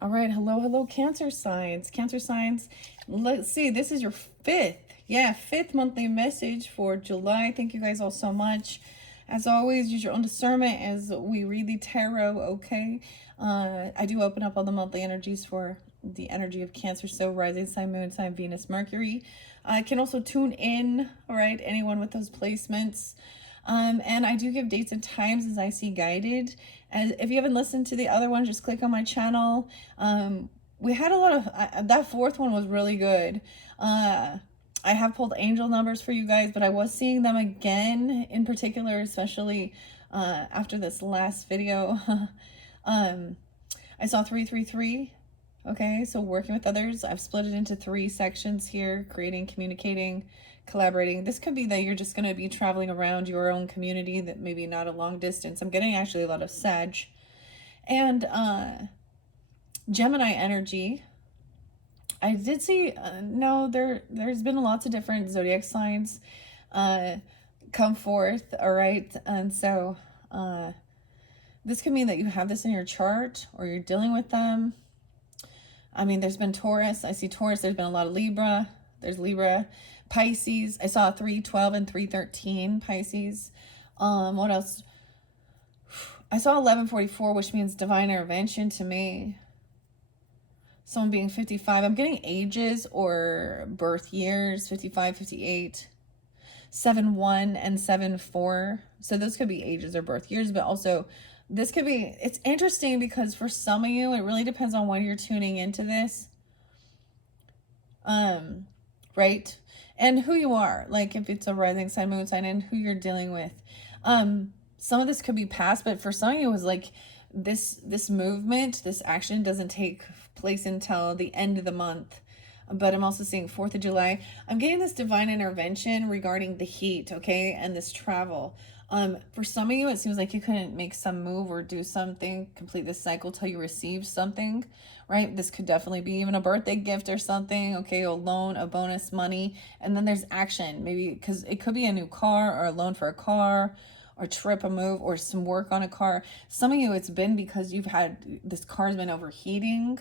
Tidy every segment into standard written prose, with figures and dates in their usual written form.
All right, hello, Cancer signs. Cancer signs, let's see, this is your fifth monthly message for July. Thank you guys all so much. As always, use your own discernment as we read the tarot, okay? I do open up all the monthly energies for the energy of Cancer, so rising sign, moon sign, Venus, Mercury. I can also tune in, all right, anyone with those placements. And I do give dates and times as I see guided. And if you haven't listened to the other one, just click on my channel. We had a lot of, that fourth one was really good. I have pulled angel numbers for you guys, but I was seeing them again in particular, especially after this last video. I saw 333. Okay, so working with others, I've split it into 3 sections here: creating, communicating, collaborating. This could be that you're just going to be traveling around your own community, that maybe not a long distance. I'm getting actually a lot of Sag. And Gemini energy. I did see, no, there's been lots of different zodiac signs come forth, all right? And so this could mean that you have this in your chart or you're dealing with them. I mean, there's been Taurus. I see Taurus. There's been a lot of Libra. There's Libra. Pisces. I saw 312 and 313 Pisces. What else? I saw 1144, which means divine intervention to me. Someone being 55. I'm getting ages or birth years, 55, 58. 7-1 and 7-4. So those could be ages or birth years, but also this could be, it's interesting because for some of you, it really depends on when you're tuning into this. Right? And who you are, like if it's a rising sign, moon sign, and who you're dealing with. Some of this could be past, but for some of you, it was like this movement, this action doesn't take place until the end of the month. But I'm also seeing 4th of July. I'm getting this divine intervention regarding the heat, okay, and this travel. For some of you, it seems like you couldn't make some move or do something, complete this cycle till you receive something, right? This could definitely be even a birthday gift or something, okay, a loan, a bonus, money, and then there's action, maybe because it could be a new car or a loan for a car, or trip, a move, or some work on a car. Some of you, it's been because you've had, this car's been overheating.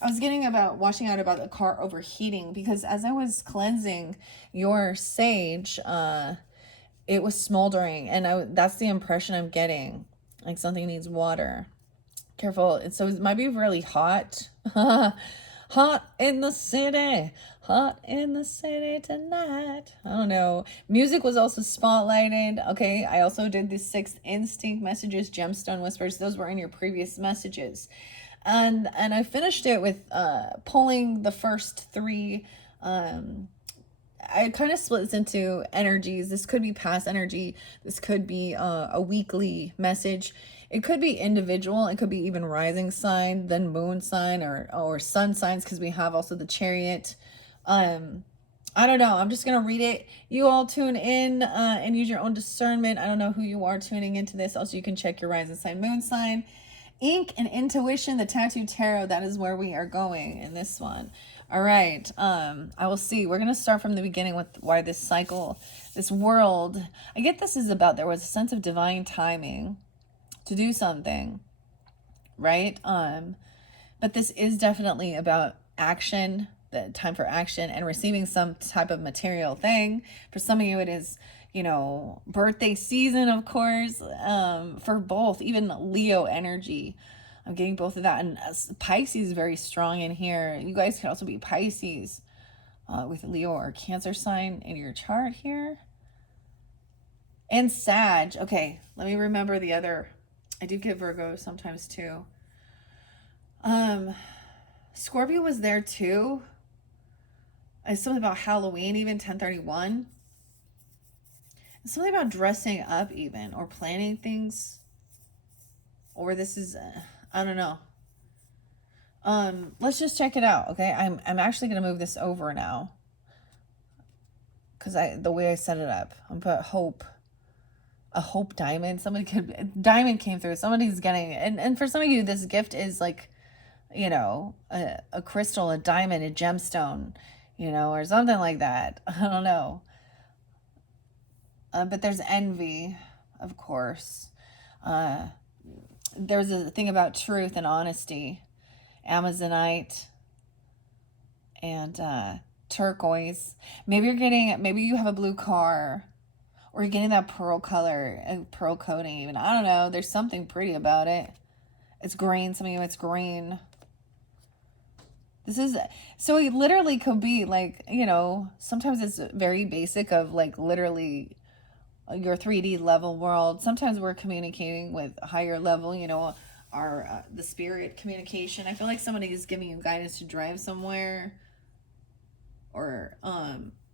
I was getting about washing out about the car overheating because as I was cleansing your sage, it was smoldering, and that's the impression I'm getting, like something needs water. Careful. So it might be really hot. Hot in the city. Hot in the city tonight. I don't know. Music was also spotlighted. Okay, I also did the 6th instinct messages, gemstone whispers. Those were in your previous messages. And I finished it with pulling the first 3. I kind of split this into energies. This could be past energy. This could be a weekly message. It could be individual. It could be even rising sign, then moon sign, or sun signs, because we have also the chariot. I don't know. I'm just going to read it. You all tune in and use your own discernment. I don't know who you are tuning into this. Also, you can check your rising sign, moon sign. Ink and intuition, the tattoo tarot, that is where we are going in this one. All right, I will see. We're going to start from the beginning with why this cycle, this world, I get this is about, there was a sense of divine timing to do something, right? But this is definitely about action, the time for action and receiving some type of material thing. For some of you, it is, you know, birthday season, of course, for both, even Leo energy. I'm getting both of that. And Pisces is very strong in here. You guys could also be Pisces with Leo or Cancer sign in your chart here. And Sag. Okay, let me remember the other. I do get Virgo sometimes too. Scorpio was there too. It's something about Halloween, even 1031. It's something about dressing up even, or planning things. Or this is, I don't know. Let's just check it out, okay? I'm actually going to move this over now. Because the way I set it up. I'm put hope. A hope diamond. Somebody could, diamond came through. Somebody's getting, and for some of you, this gift is like, you know, a crystal, a diamond, a gemstone, you know, or something like that. I don't know. But there's envy, of course. There's a thing about truth and honesty. Amazonite, and turquoise. Maybe you have a blue car, or you're getting that pearl color, pearl coating even. I don't know. There's something pretty about it. It's green. Some of you, it's green. This is, so it literally could be like, sometimes it's very basic of like literally your 3D level world. Sometimes we're communicating with a higher level, our the spirit communication. I feel like somebody is giving you guidance to drive somewhere, or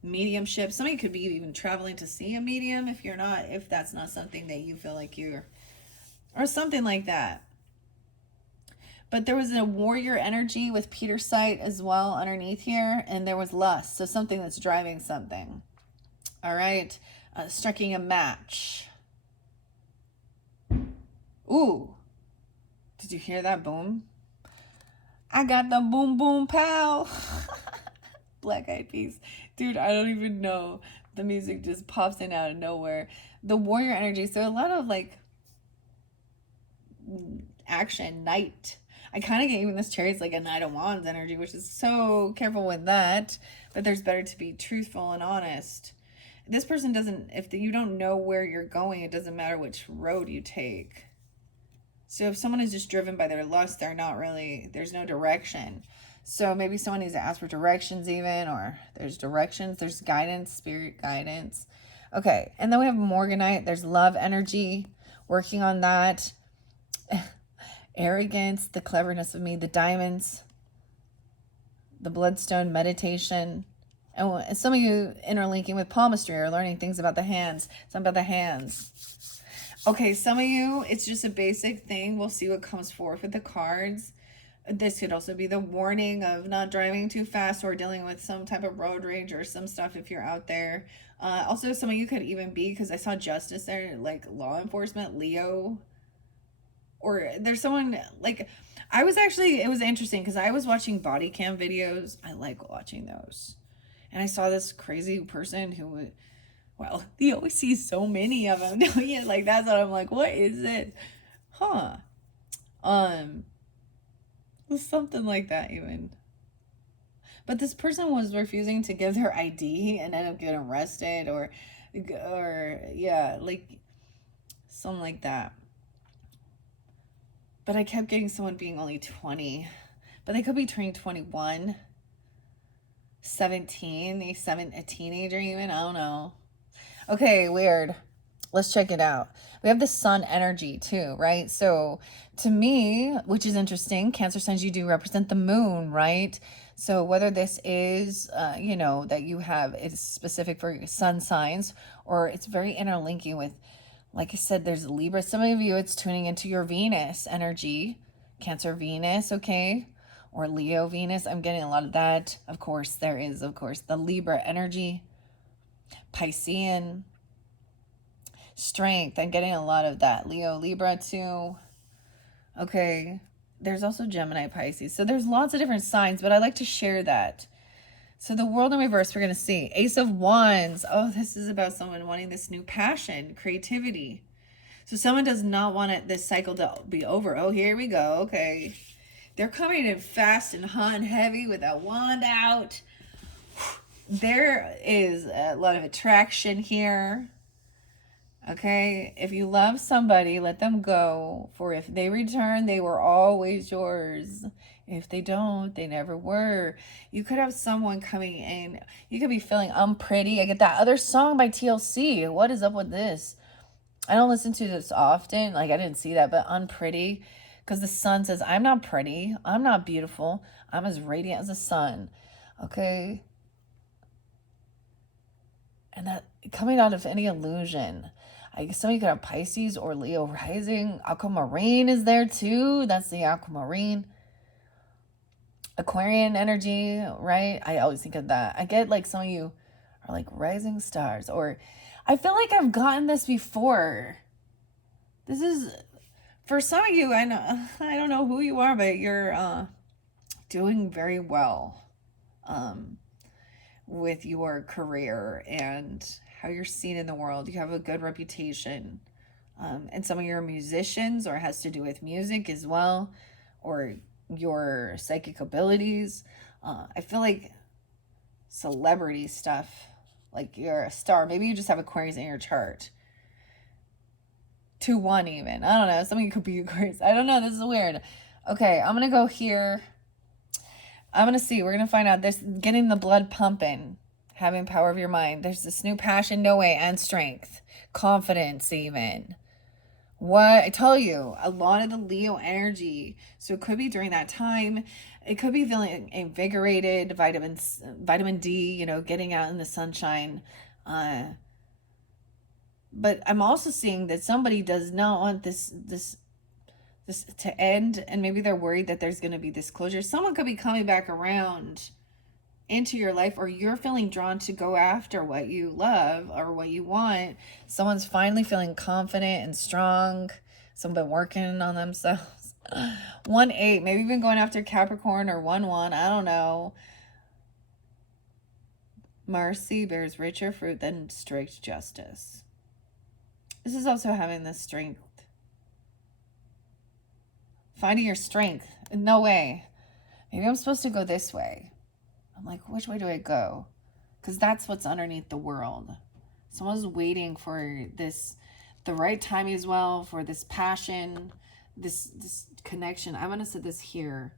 mediumship. Somebody could be even traveling to see a medium if that's not something that you feel like you're, or something like that. But there was a warrior energy with Peter's sight as well underneath here, and there was lust. So something that's driving something. All right. Striking a match. Ooh. Did you hear that boom? I got the boom boom pow. Black Eyed Peas. Dude, I don't even know. The music just pops in out of nowhere. The warrior energy. So a lot of like action, knight. I kind of get even this chariot's like a Knight of Wands energy, which is so careful with that. But there's better to be truthful and honest. This person doesn't, if you don't know where you're going, it doesn't matter which road you take. So if someone is just driven by their lust, there's no direction. So maybe someone needs to ask for directions even, or there's directions, there's guidance, spirit guidance. Okay, and then we have Morganite. There's love energy, working on that. Arrogance, the cleverness of me, the diamonds, the bloodstone, meditation. And some of you interlinking with palmistry or learning things about the hands. Something about the hands. Okay, some of you, it's just a basic thing. We'll see what comes forth with the cards. This could also be the warning of not driving too fast or dealing with some type of road rage or some stuff if you're out there. Also, some of you could even be, because I saw justice there, like law enforcement, Leo. Or there's someone like, it was interesting because I was watching body cam videos. I like watching those. And I saw this crazy person who, well, you always see so many of them. Yeah, like that's what I'm like, what is it? Huh. Something like that even. But this person was refusing to give their ID and ended up getting arrested or yeah, like something like that. But I kept getting someone being only 20. But they could be turning 21, 17, a teenager even. I don't know. Okay, weird. Let's check it out. We have the sun energy too, right? So to me, which is interesting, Cancer signs, you do represent the moon, right? So whether this is, that you have, it's specific for sun signs, or it's very interlinking with, like I said, there's Libra. Some of you, it's tuning into your Venus energy, Cancer Venus, okay? Or Leo Venus. I'm getting a lot of that. Of course, there is, the Libra energy, Piscean strength. I'm getting a lot of that. Leo, Libra too. Okay. There's also Gemini, Pisces. So there's lots of different signs, but I like to share that. So the world in reverse, we're going to see Ace of Wands. Oh, this is about someone wanting this new passion, creativity. So someone does not want this cycle to be over. Oh, here we go. Okay. They're coming in fast and hot and heavy with that wand out. There is a lot of attraction here. Okay. If you love somebody, let them go. For if they return, they were always yours. If they don't, they never were. You could have someone coming in. You could be feeling, I'm pretty. I get that other song by TLC. What is up with this? I don't listen to this often. Like, I didn't see that, but unpretty. Because the sun says, I'm not pretty. I'm not beautiful. I'm as radiant as the sun. Okay? And that coming out of any illusion. I guess some of you could have Pisces or Leo rising. Aquamarine is there too. That's the aquamarine. Aquarian energy, right? I always think of that. I get like some of you are like rising stars, or I feel like I've gotten this before. This is for some of you. I don't know who you are, but you're doing very well with your career and how you're seen in the world. You have a good reputation. And some of you are musicians, or it has to do with music as well, or your psychic abilities. I feel like celebrity stuff, like you're a star. Maybe you just have Aquarius in your chart. 2-1 even. I don't know. Something could be Aquarius. I don't know. This is weird. Okay, I'm going to go here. I'm going to see. We're going to find out. This getting the blood pumping, having power of your mind. There's this new passion, no way, and strength. Confidence even. What I tell you, a lot of the Leo energy. So it could be during that time. It could be feeling invigorated, vitamin D, you know, getting out in the sunshine. But I'm also seeing that somebody does not want this to end, and maybe they're worried that there's going to be this closure. Someone could be coming back around into your life, or you're feeling drawn to go after what you love or what you want. Someone's finally feeling confident and strong. Someone been working on themselves. 1-8, maybe you've been going after Capricorn, or 1-1, I don't know. Mercy bears richer fruit than strict justice. This is also having the strength. Finding your strength. No way. Maybe I'm supposed to go this way. I'm like, which way do I go? Because that's what's underneath the world. Someone's waiting for this, the right timing as well, for this passion, this connection. I'm going to set this here.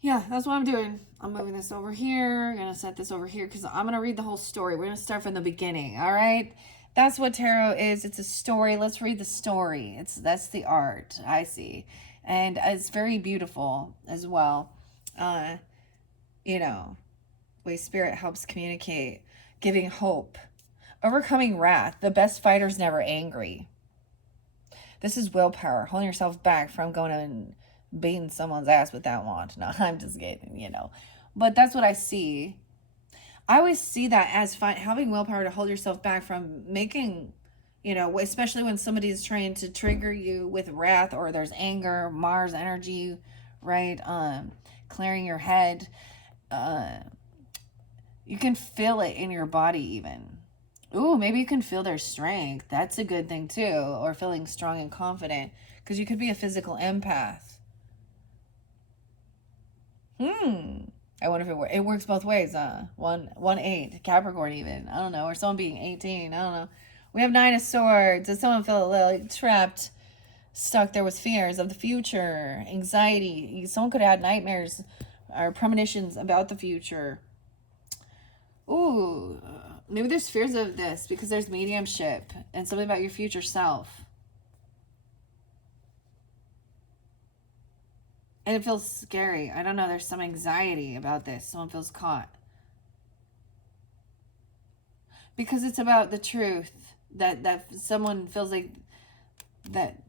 Yeah, that's what I'm doing. I'm moving this over here. I'm going to set this over here because I'm going to read the whole story. We're going to start from the beginning, all right? That's what tarot is. It's a story. Let's read the story. That's the art, I see. And it's very beautiful as well. You know, way spirit helps communicate, giving hope, overcoming wrath. The best fighter's never angry. This is willpower, holding yourself back from going and beating someone's ass with that wand. No, I'm just kidding, you know. But that's what I see. I always see that as having willpower to hold yourself back from making, you know, especially when somebody is trying to trigger you with wrath, or there's anger, Mars energy, right? Clearing your head. You can feel it in your body even. Ooh, maybe you can feel their strength. That's a good thing too. Or feeling strong and confident. Because you could be a physical empath. I wonder if it works both ways, 1-8, Capricorn even. I don't know. Or someone being 18. I don't know. We have 9 of Swords. Does someone feel a little trapped, stuck there with fears of the future, anxiety? Someone could have had nightmares or premonitions about the future. Ooh, maybe there's fears of this because there's mediumship and something about your future self. And it feels scary. I don't know. There's some anxiety about this. Someone feels caught. Because it's about the truth. That someone feels like that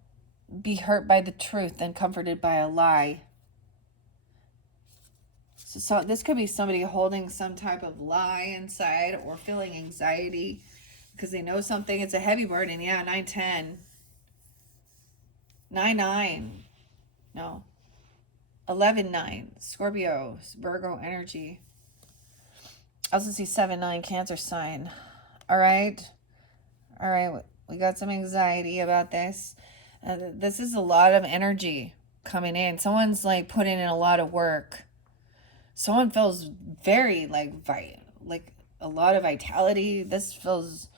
be hurt by the truth and comforted by a lie. So this could be somebody holding some type of lie inside, or feeling anxiety because they know something. It's a heavy burden. Yeah, 9-10. 9-9. No. 11-9. Scorpio, Virgo energy. I also see 7-9, Cancer sign. All right. We got some anxiety about this. This is a lot of energy coming in. Someone's like putting in a lot of work. Someone feels very like a lot of vitality. This feels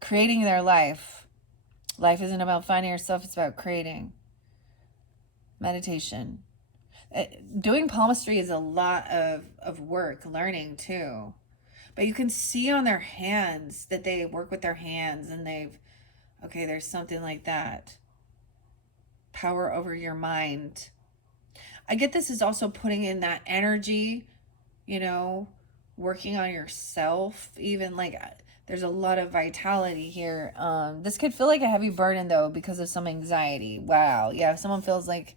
creating their life. Life isn't about finding yourself. It's about creating. Meditation. Doing palmistry is a lot of work, learning too. But you can see on their hands that they work with their hands, and there's something like that. Power over your mind. I get this is also putting in that energy, you know, working on yourself, even like there's a lot of vitality here. This could feel like a heavy burden though, because of some anxiety. Wow. Yeah. If someone feels like,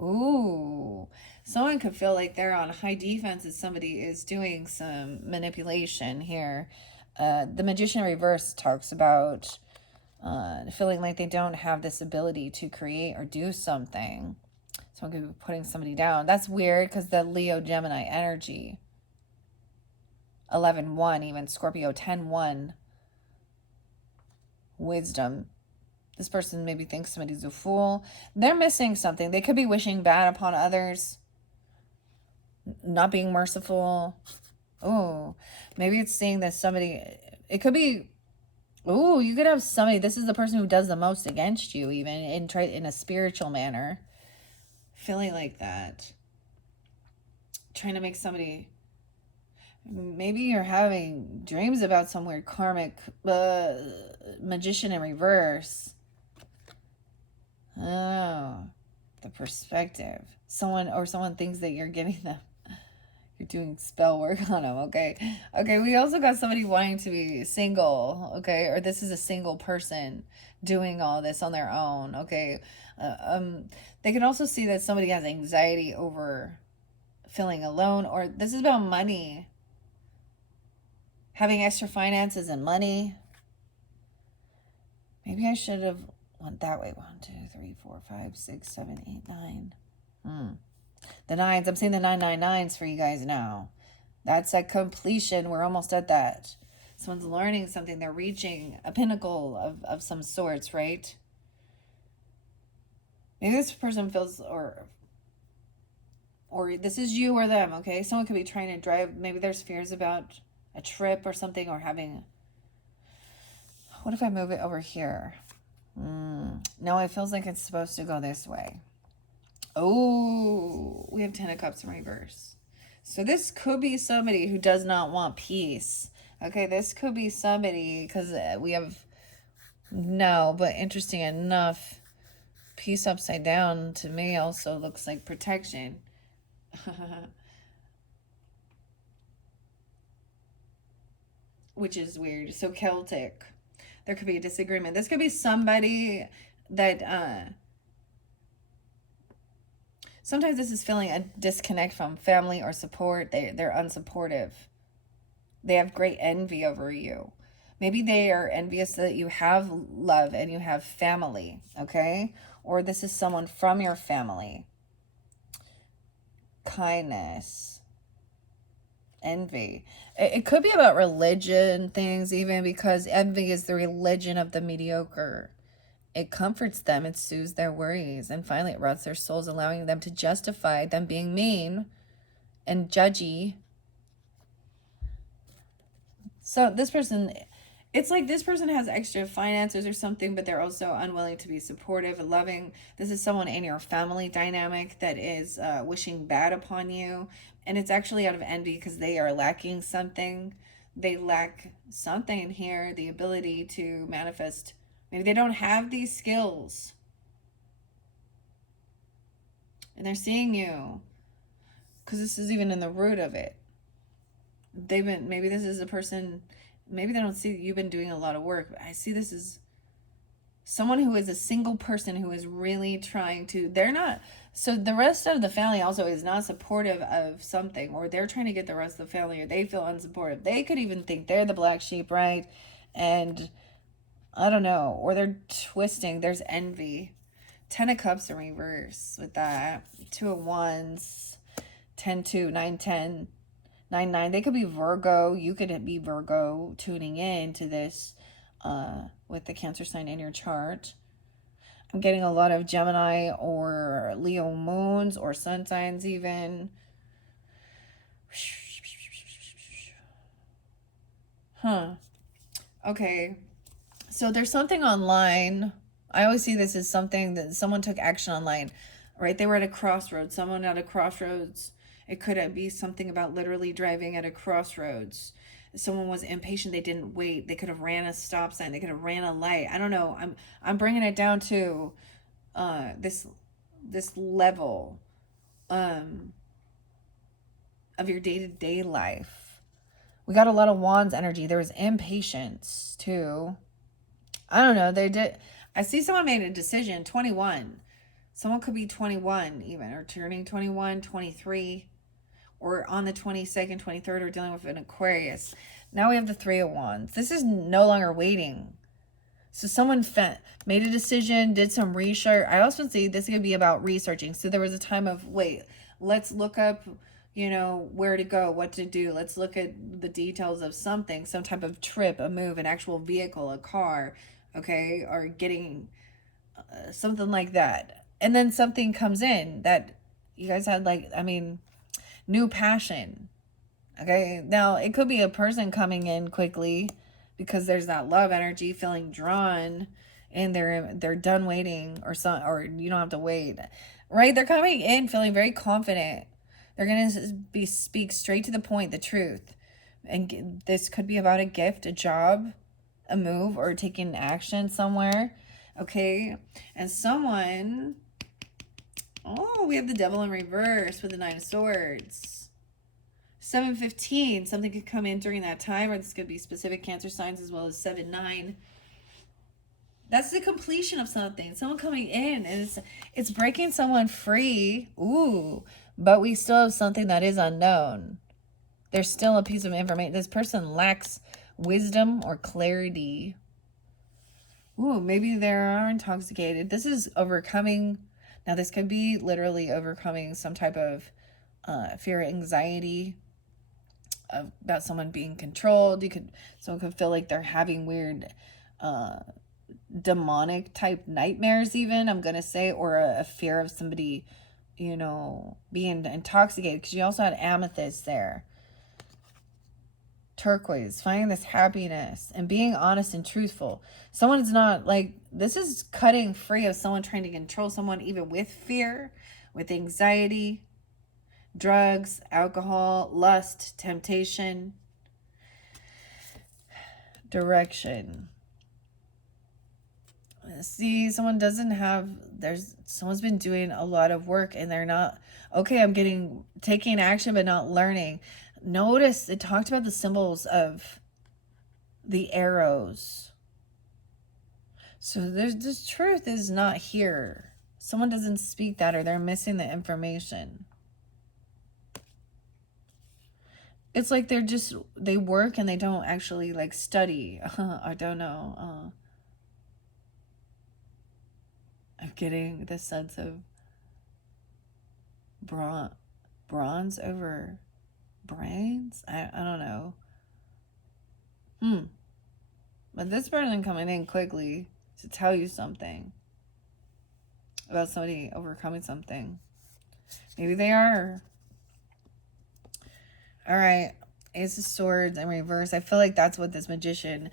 ooh, someone could feel like they're on high defense if somebody is doing some manipulation here. The Magician reverse talks about feeling like they don't have this ability to create or do something. Someone could be putting somebody down. That's weird because the Leo Gemini energy. 11-1, even Scorpio 10-1. Wisdom. This person maybe thinks somebody's a fool. They're missing something. They could be wishing bad upon others, not being merciful. Oh, maybe it's seeing that somebody, it could be, oh, you could have somebody, this is the person who does the most against you, even in a spiritual manner. Feeling like that. Trying to make somebody, maybe you're having dreams about some weird karmic magician in reverse. Oh, the perspective. Someone thinks that you're getting them. You're doing spell work on them, okay? Okay, we also got somebody wanting to be single, okay? Or this is a single person doing all this on their own, okay? They can also see that somebody has anxiety over feeling alone, or this is about money. Having extra finances and money. Maybe I should have went that way. 1, 2, 3, 4, 5, 6, 7, 8, 9. The nines. I'm seeing the 999s for you guys now. That's at completion. We're almost at that. Someone's learning something. They're reaching a pinnacle of some sorts, right? Maybe this person feels, or this is you or them, okay? Someone could be trying to drive. Maybe there's fears about a trip or something, or having, what if I move it over here? No, it feels like it's supposed to go this way. Oh, we have 10 of Cups in reverse. So this could be somebody who does not want peace. Okay, this could be somebody, because we have, no, but interesting enough, peace upside down to me also looks like protection. Which is weird. So Celtic. There could be a disagreement. This could be somebody that sometimes this is feeling a disconnect from family or support. They're unsupportive. They have great envy over you. Maybe they are envious that you have love and you have family, okay? Or this is someone from your family. Kindness. Envy. It could be about religion things, even, because envy is the religion of the mediocre. It comforts them, it soothes their worries, and finally it rots their souls, allowing them to justify them being mean and judgy. So this person, it's like this person has extra finances or something, but they're also unwilling to be supportive and loving. This is someone in your family dynamic that is wishing bad upon you. And it's actually out of envy because they are lacking something. They lack something here, the ability to manifest. Maybe they don't have these skills. And they're seeing you, because this is even in the root of it. Maybe this is a person, maybe they don't see you've been doing a lot of work, but I see this as someone who is a single person who is really trying to, they're not, so the rest of the family also is not supportive of something, or they're trying to get the rest of the family, or they feel unsupportive. They could even think they're the black sheep, right? And I don't know, or they're twisting. There's envy. 10 of Cups in reverse with that. 2 of Wands, 10, 2, 9, 10, 9, 9. They could be Virgo. You could be Virgo tuning in to this with the Cancer sign in your chart. I'm getting a lot of Gemini or Leo moons or sun signs even. Okay. So there's something online. I always see this as something that someone took action online, right? They were at a crossroads. Someone at a crossroads. It could be something about literally driving at a crossroads. Someone was impatient. They didn't wait. They could have ran a stop sign. They could have ran a light. I don't know. I'm bringing it down to this level of your day-to-day life. We got a lot of Wands energy. There was impatience too. I don't know. I see someone made a decision. 21. Someone could be 21 even, or turning 21, 23. Or on the 22nd, 23rd, or dealing with an Aquarius. Now we have the 3 of Wands. This is no longer waiting. So someone made a decision, did some research. I also see this could be about researching. So there was a time of, wait, let's look up, where to go, what to do. Let's look at the details of something, some type of trip, a move, an actual vehicle, a car, okay? Or getting something like that. And then something comes in that you guys had, like, I mean, new passion. Okay, now it could be a person coming in quickly because there's that love energy, feeling drawn, and they're done waiting, or some, or you don't have to wait, right? They're coming in feeling very confident. They're gonna be speak straight to the point, the truth, and this could be about a gift, a job, a move, or taking action somewhere. Okay, and someone. Oh, we have the devil in reverse with the Nine of Swords. 7:15, something could come in during that time, or this could be specific Cancer signs, as well as 7-9. That's the completion of something. Someone coming in, and it's breaking someone free. Ooh, but we still have something that is unknown. There's still a piece of information. This person lacks wisdom or clarity. Ooh, maybe they are intoxicated. This is overcoming. Now, this could be literally overcoming some type of fear, anxiety about someone being controlled. Someone could feel like they're having weird demonic type nightmares, even, I'm gonna say, or a fear of somebody, you know, being intoxicated, because you also had amethyst there. Turquoise, finding this happiness and being honest and truthful. Someone's not like, this is cutting free of someone trying to control someone, even with fear, with anxiety, drugs, alcohol, lust, temptation, direction. See, someone doesn't have, someone's been doing a lot of work, and they're not, okay, I'm taking action, but not learning. Notice it talked about the symbols of the arrows. So this truth is not here. Someone doesn't speak that, or they're missing the information. It's like they work and they don't actually like study. I don't know. I'm getting this sense of bronze over brains. I don't know. But this person coming in quickly to tell you something about somebody overcoming something. Maybe they are. All right, Ace of Swords in reverse. I feel like that's what this magician,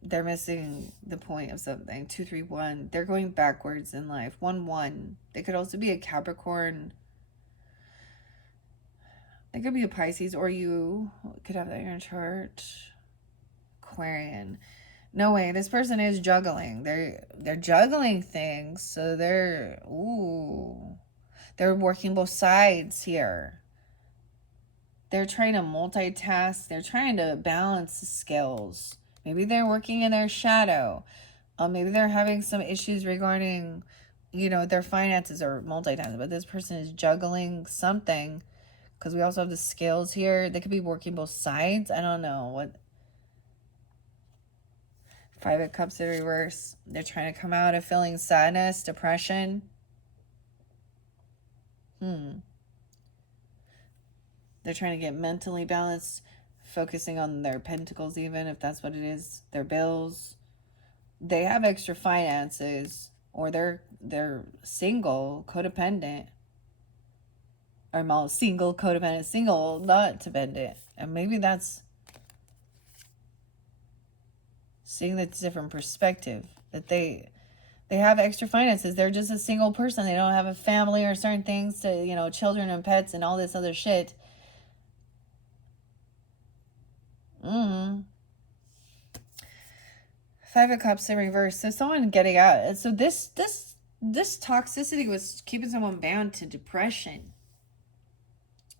they're missing the point of something. 2, 3, 1. They're going backwards in life. 1, 1. They could also be a Capricorn. It could be a Pisces, or you could have that in your chart. Aquarian. No way. This person is juggling. They're juggling things. So they're working both sides here. They're trying to multitask. They're trying to balance the skills. Maybe they're working in their shadow. Maybe they're having some issues regarding, you know, their finances, or multitasking. But this person is juggling something, because we also have the scales here. They could be working both sides. I don't know what. 5 of Cups in reverse. They're trying to come out of feeling sadness, depression. They're trying to get mentally balanced, focusing on their pentacles, even if that's what it is, their bills. They have extra finances, or they're single, codependent. Or single, codependent, single, not dependent. And maybe that's seeing the different perspective, that they have extra finances. They're just a single person. They don't have a family or certain things to, you know, children and pets and all this other shit. 5 of Cups in reverse. So someone getting out. So this toxicity was keeping someone bound to depression,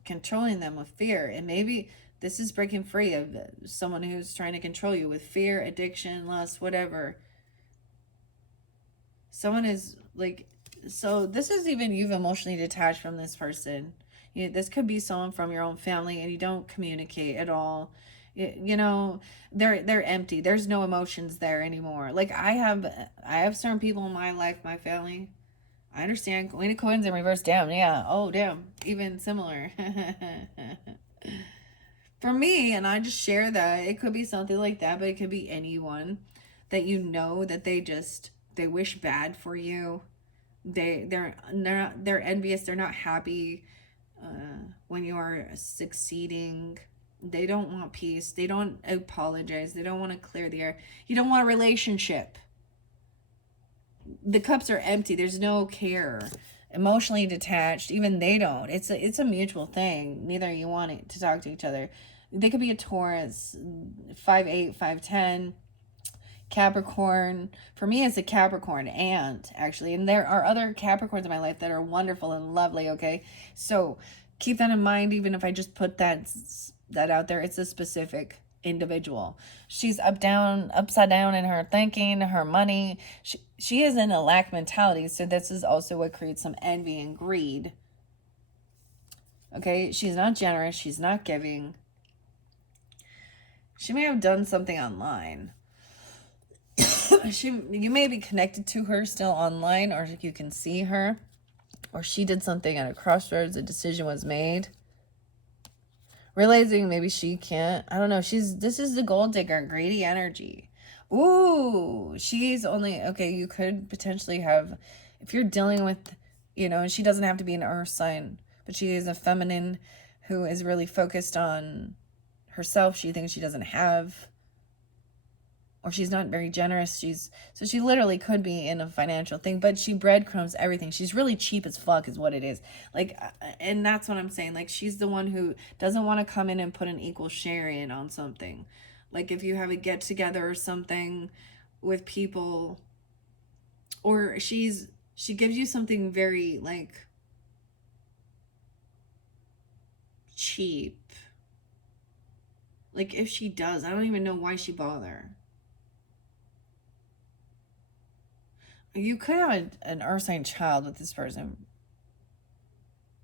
controlling them with fear. And maybe this is breaking free of someone who's trying to control you with fear, addiction, lust, whatever. Someone is like, so this is even you've emotionally detached from this person. This could be someone from your own family, and you don't communicate at all. You know, they're empty. There's no emotions there anymore. Like I have certain people in my life, my family. I understand. Queen of Coins in reverse. Damn, yeah. Oh, damn. Even similar. For me, and I just share that, it could be something like that, but it could be anyone that you know that they just They wish bad for you. They're envious. They're not happy when you are succeeding. They don't want peace. They don't apologize. They don't want to clear the air. You don't want a relationship. The cups are empty. There's no care. Emotionally detached. Even they don't. It's a mutual thing. Neither of you want it to talk to each other. They could be a Taurus, 5'8", 5'10", Capricorn. For me, it's a Capricorn ant, actually. And there are other Capricorns in my life that are wonderful and lovely, okay? So keep that in mind, even if I just put that out there. It's a specific individual. She's upside down in her thinking, her money. She is in a lack mentality. So this is also what creates some envy and greed. Okay, she's not generous. She's not giving. She may have done something online. You may be connected to her still online, or you can see her, or she did something at a crossroads. A decision was made, realizing maybe she can't. I don't know. This is the gold digger, greedy energy. Ooh, she's only okay. You could potentially have, if you're dealing with, and she doesn't have to be an earth sign, but she is a feminine who is really focused on herself. She thinks she doesn't have, or she's not very generous. So she literally could be in a financial thing, but she breadcrumbs everything. She's really cheap as fuck is what it is. Like, and that's what I'm saying. Like, she's the one who doesn't want to come in and put an equal share in on something. Like, if you have a get together or something with people, or she gives you something very like cheap. Like, if she does, I don't even know why she bother. You could have an earth sign child with this person,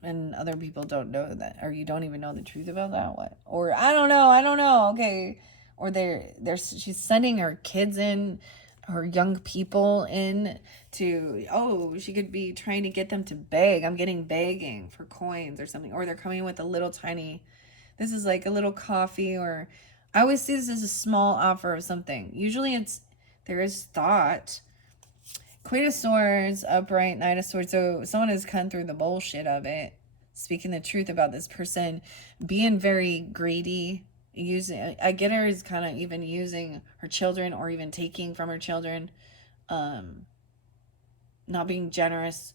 and other people don't know that, or you don't even know the truth about that. What? Or I don't know. Okay, or she's sending her kids in, her young people in to. Oh, she could be trying to get them to beg. I'm getting begging for coins or something, or they're coming with a little tiny. This is like a little coffee, or I always see this as a small offer of something. Usually, there is thought. Queen of Swords, upright, Knight of Swords. So someone has come through the bullshit of it, speaking the truth about this person, being very greedy. I get her as kind of even using her children, or even taking from her children, not being generous,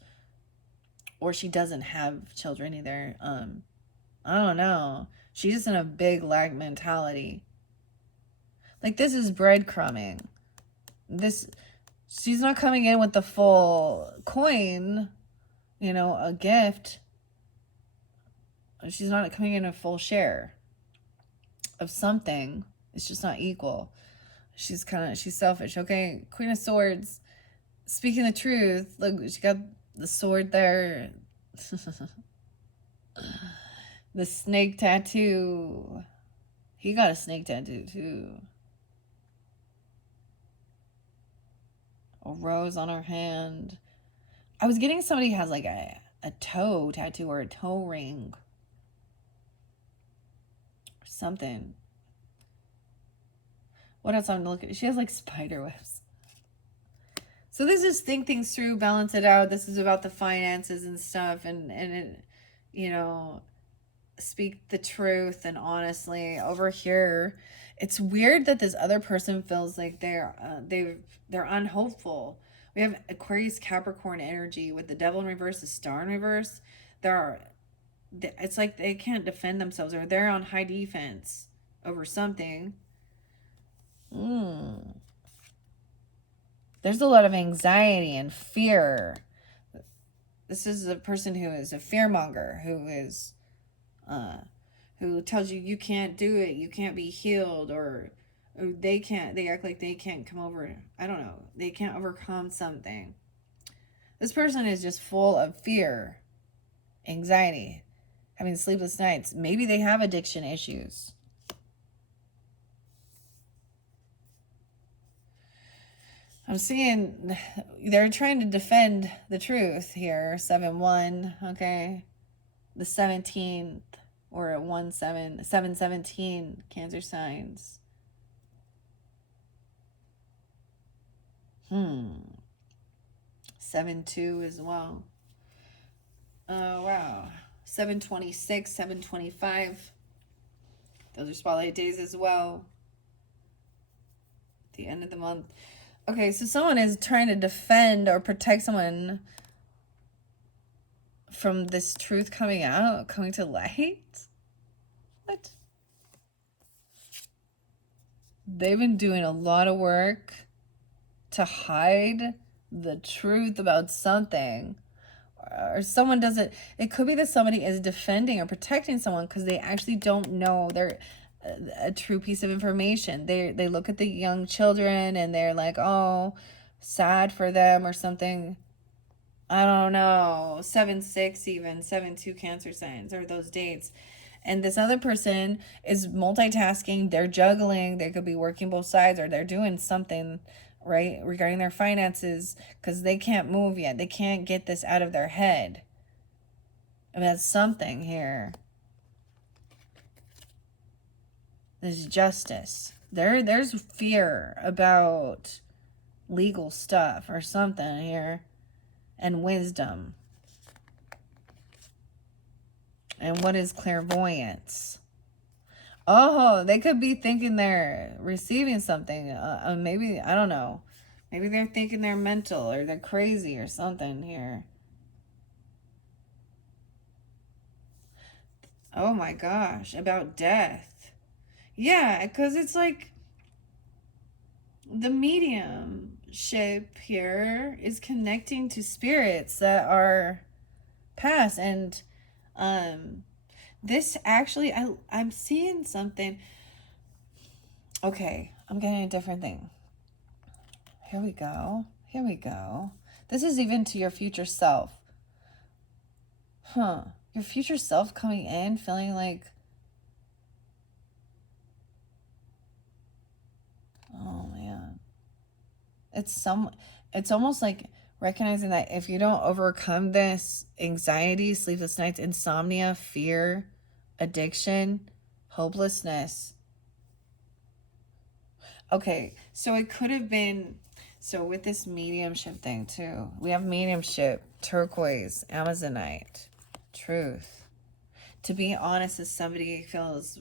or she doesn't have children either. I don't know. She's just in a big lack mentality. Like, this is breadcrumbing. She's not coming in with the full coin, a gift. She's not coming in a full share of something. It's just not equal. She's selfish. Okay, Queen of Swords, speaking the truth. Look, she got the sword there. The snake tattoo. He got a snake tattoo too. A rose on her hand. I was getting somebody who has like a toe tattoo or a toe ring. Or something. What else I'm looking at? She has like spider webs. So this is think things through, balance it out. This is about the finances and stuff, and it, speak the truth and honestly. Over here, it's weird that this other person feels like they're unhopeful. We have Aquarius Capricorn energy with the Devil in reverse, the Star in reverse. It's like they can't defend themselves, or they're on high defense over something. There's a lot of anxiety and fear. This is a person who is a fearmonger, who tells you can't do it, you can't be healed, or they act like they can't come over. I don't know. They can't overcome something. This person is just full of fear, anxiety, having sleepless nights. Maybe they have addiction issues. I'm seeing they're trying to defend the truth here. 7-1, okay? The 17th, or 7-17, Cancer signs. 7-2 as well. Oh, wow. 7-26, 7-25. Those are spotlight days as well. At the end of the month. Okay, so someone is trying to defend or protect someone from this truth coming out, coming to light. What? They've been doing a lot of work to hide the truth about something. Or someone doesn't, it could be that somebody is defending or protecting someone because they actually don't know their a true piece of information. They look at the young children and they're like, oh, sad for them or something. I don't know. 7-6 even 7-2 Cancer signs or those dates. And this other person is multitasking, they're juggling, they could be working both sides, or they're doing something, right, regarding their finances, because they can't move yet. They can't get this out of their head. I mean, that's something here. There's justice. There's fear about legal stuff or something here. And wisdom. And what is clairvoyance? Oh, they could be thinking they're receiving something. Maybe, I don't know. Maybe they're thinking they're mental or they're crazy or something here. Oh my gosh, about death. Yeah, because it's like the mediumship here is connecting to spirits that are past. And this actually, I'm seeing something. Okay, I'm getting a different thing. Here we go. Here we go. This is even to your future self. Huh. Your future self coming in feeling like, oh man. It's almost like recognizing that if you don't overcome this anxiety, sleepless nights, insomnia, fear, addiction, hopelessness. Okay, so it could have been, so with this mediumship thing too, we have mediumship, turquoise, Amazonite, truth. To be honest, as somebody feels,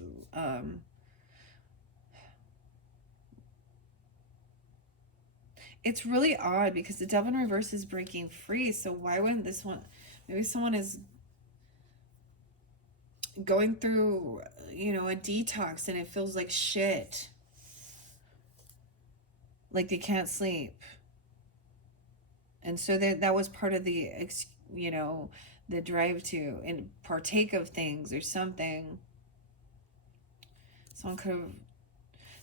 it's really odd because the Devil in Reverse is breaking free. So why wouldn't this one, maybe someone is going through, a detox and it feels like shit. Like they can't sleep. And so that was part of the, the drive to and partake of things or something. Someone could have,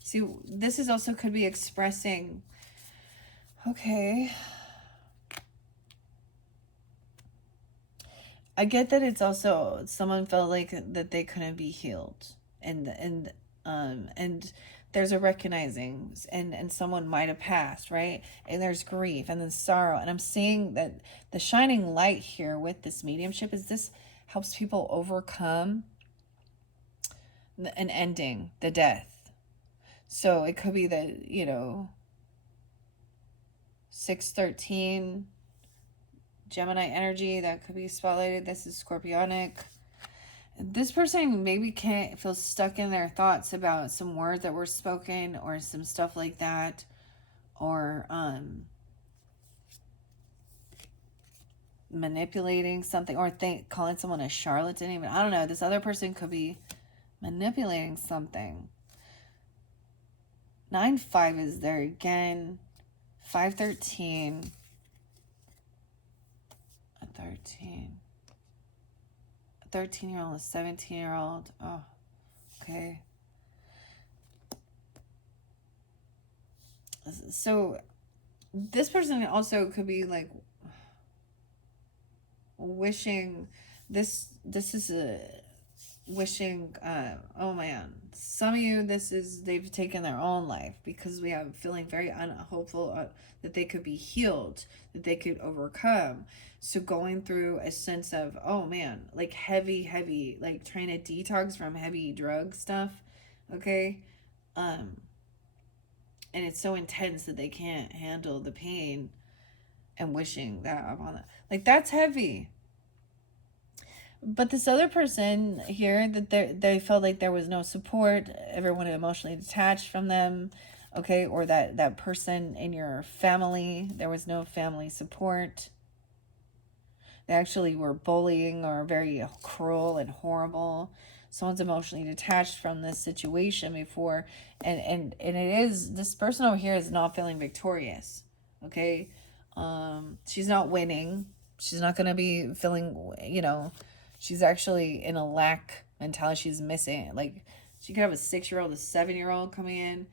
see, this is also could be expressing, okay, I get that it's also someone felt like that they couldn't be healed, and there's a recognizing, and someone might have passed, right? And there's grief and then sorrow, and I'm seeing that the shining light here with this mediumship is this helps people overcome an ending, the death. So it could be that 613 Gemini energy that could be spotlighted. This is Scorpionic. This person maybe can't feel stuck in their thoughts about some words that were spoken or some stuff like that, or manipulating something, or calling someone a charlatan. Even I don't know. This other person could be manipulating something. 9-5 is there again. 5-13. 13-year-old, a 17-year-old. Oh, okay. So this person also could be like wishing this is a wishing, oh man, some of you, they've taken their own life because we have feeling very unhopeful that they could be healed, that they could overcome. So going through a sense of, oh man, like heavy, like trying to detox from heavy drug stuff, okay? And it's so intense that they can't handle the pain. and wishing that upon them. Like, that's heavy. But this other person here, that they felt like there was no support, everyone emotionally detached from them, okay, or that person in your family, there was no family support. They actually were bullying or very cruel and horrible. Someone's emotionally detached from this situation before, and it is, this person over here is not feeling victorious, okay. She's not winning. She's not going to be feeling, she's actually in a lack mentality. She's missing, like, she could have a 6-year-old, a 7-year-old coming in.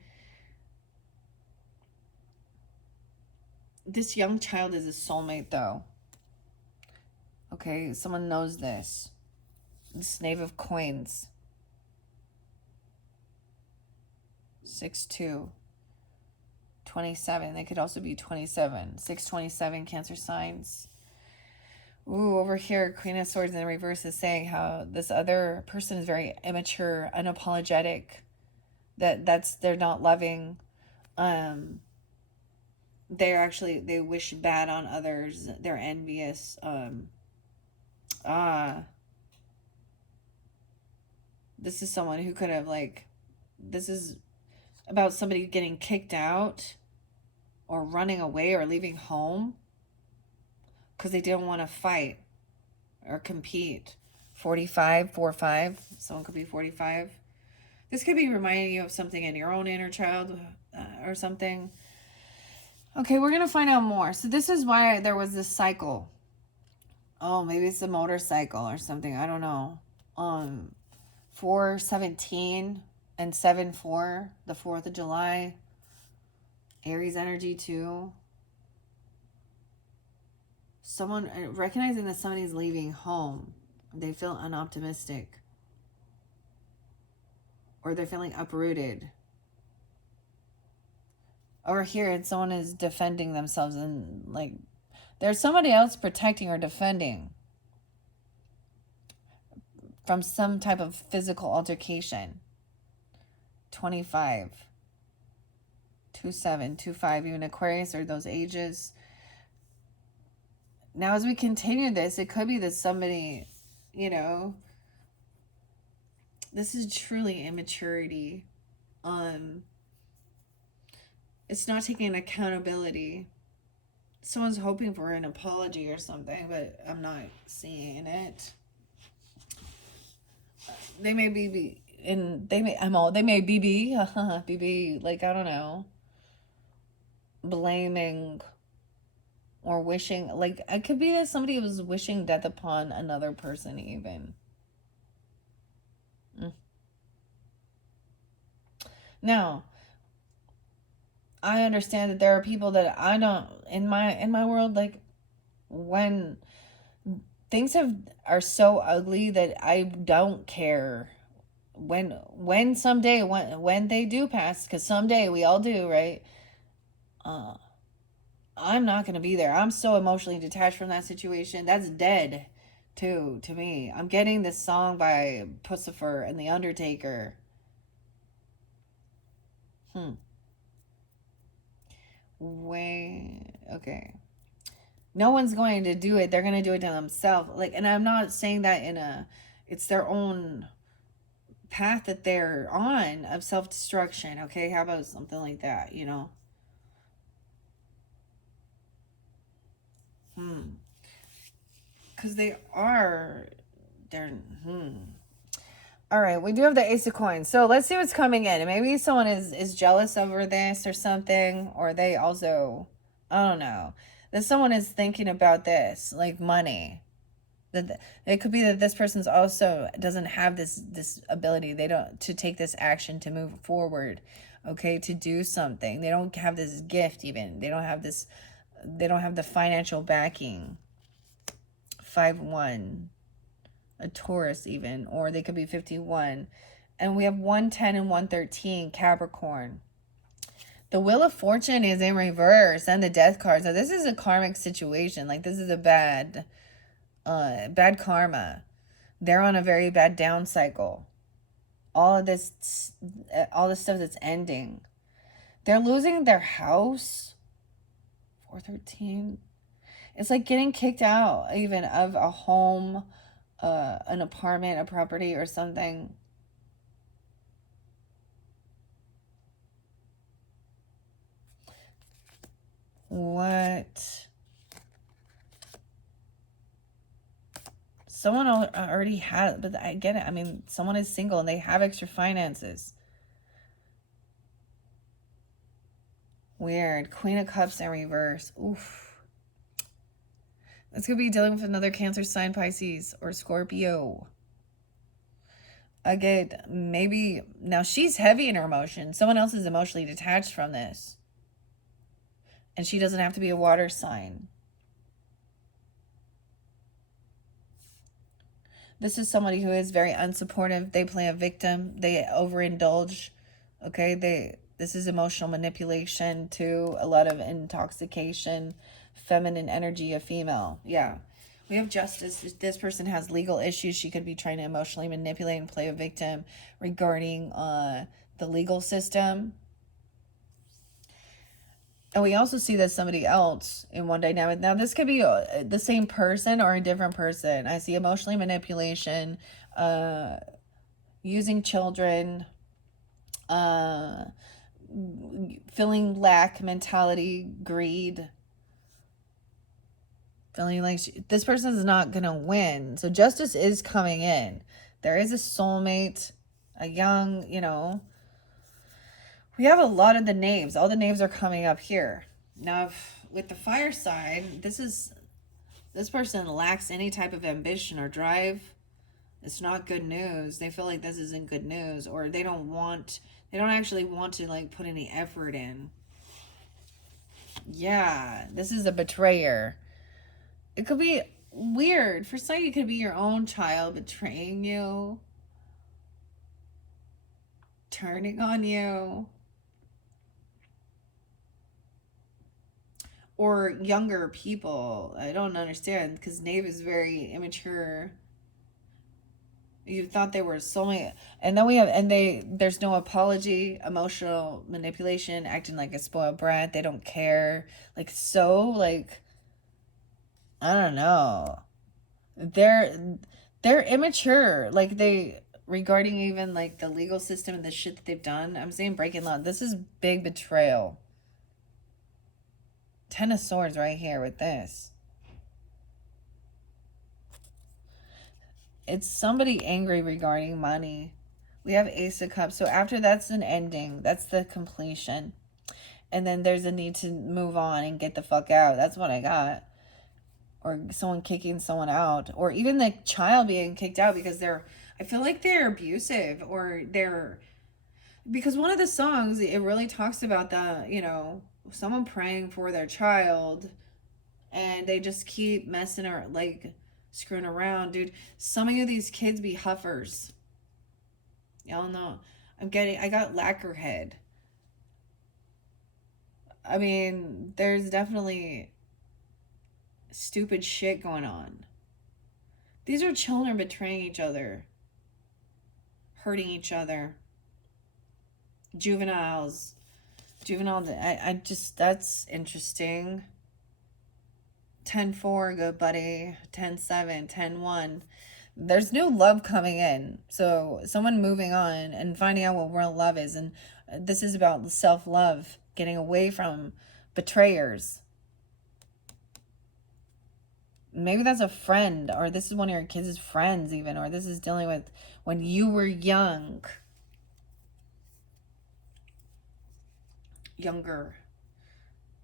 This young child is a soulmate, though. Okay, someone knows this. This Knave of Coins. 6-2. 27. They could also be 27. 627, Cancer signs. Ooh, over here, Queen of Swords in the reverse is saying how this other person is very immature, unapologetic. They're not loving. They wish bad on others. They're envious. This is someone who could have, like, this is about somebody getting kicked out or running away or leaving home because they didn't want to fight or compete. 45, 4-5. Someone could be 45. This could be reminding you of something in your own inner child or something. Okay, we're going to find out more. So this is why there was this cycle. Oh, maybe it's a motorcycle or something. I don't know. 4/17 and 7/4, the 4th of July. Aries energy too. Someone recognizing that somebody's leaving home. They feel unoptimistic. Or they're feeling uprooted. Over here, someone is defending themselves, and like there's somebody else protecting or defending from some type of physical altercation. 25. 2-7, 2-5, even Aquarius or those ages. Now, as we continue this, it could be that somebody, this is truly immaturity. It's not taking accountability. Someone's hoping for an apology or something, but I'm not seeing it. They may be BB, like, I don't know, blaming or wishing, like, it could be that somebody was wishing death upon another person even. Now, I understand that there are people that I don't, in my world, like, when things are so ugly that I don't care when someday, when they do pass, because someday we all do, right? I'm not going to be there. I'm so emotionally detached from that situation. That's dead too to me. I'm getting this song by Pussifer and The Undertaker. Okay. No one's going to do it. They're going to do it to themselves. Like, and I'm not saying that it's their own path that they're on of self-destruction. Okay. How about something like that, Because they're, all right, we do have the Ace of Coins. So let's see what's coming in. Maybe someone is jealous over this or something, or they also, I don't know, that someone is thinking about this, like money. That it could be that this person's also doesn't have this ability. They don't to take this action to move forward, okay, to do something. They don't have this gift even. They don't have the financial backing. 5-1. A Taurus even, or they could be 51. And we have 110 and 113, Capricorn. The Wheel of Fortune is in reverse and the Death card. So this is a karmic situation. Like, this is a bad karma. They're on a very bad down cycle. All this stuff that's ending. They're losing their house. 413. It's like getting kicked out even of a home, an apartment, a property, or something. What? Someone already has, but I get it. I mean, someone is single and they have extra finances. Weird. Queen of Cups in reverse. Oof. That's going to be dealing with another Cancer sign, Pisces, or Scorpio. Again, maybe now she's heavy in her emotions. Someone else is emotionally detached from this. And she doesn't have to be a water sign. This is somebody who is very unsupportive. They play a victim. They overindulge. Okay, this is emotional manipulation too. A lot of intoxication, feminine energy, a female. Yeah. We have justice. This person has legal issues. She could be trying to emotionally manipulate and play a victim regarding the legal system. And we also see that somebody else in one dynamic. Now, this could be the same person or a different person. I see emotionally manipulation, using children, feeling lack mentality, greed, feeling like this person is not going to win. So justice is coming in. There is a soulmate, a young, we have a lot of the names. All the names are coming up here. Now, with the fire side, this person lacks any type of ambition or drive. It's not good news. They feel like this isn't good news, or they don't actually want to like put any effort in. Yeah, this is a betrayer. It could be weird. For some, it could be your own child betraying you, turning on you. Or younger people. I don't understand because Nave is very immature. You thought they were soulmate, and then there's no apology, emotional manipulation, acting like a spoiled brat. They don't care, like I don't know. They're immature, like they regarding even like the legal system and the shit that they've done. I'm saying breaking law. This is big betrayal. 10 of Swords right here with this. It's somebody angry regarding money. We have Ace of Cups. So after that's an ending. That's the completion. And then there's a need to move on and get the fuck out. That's what I got. Or someone kicking someone out. Or even the child being kicked out because I feel like they're abusive. Or because one of the songs, it really talks about someone praying for their child. And they just keep messing or like screwing around, dude. Some of these kids be huffers. Y'all know. I got lacquerhead. I mean, there's definitely stupid shit going on. These are children betraying each other, hurting each other. Juveniles. That's interesting. 10-4, good buddy. 10-7, 10-1. There's new love coming in. So someone moving on and finding out what real love is. And this is about self-love, getting away from betrayers. Maybe that's a friend, or this is one of your kids' friends even, or this is dealing with when you were younger.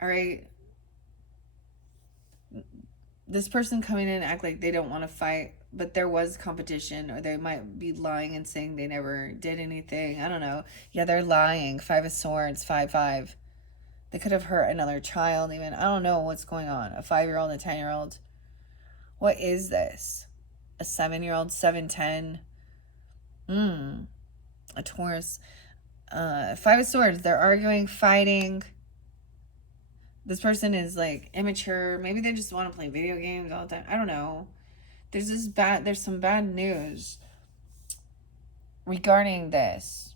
All right. This person coming in and act like they don't want to fight, but there was competition, or they might be lying and saying they never did anything. I don't know. Yeah, they're lying. 5 of Swords, 5-5. They could have hurt another child even. I don't know what's going on. A 5-year-old, a 10-year-old. What is this? A 7-year-old, 7-10. A Taurus. 5 of Swords. They're arguing, fighting. This person is like immature. Maybe they just want to play video games all the time. I don't know. There's some bad news regarding this.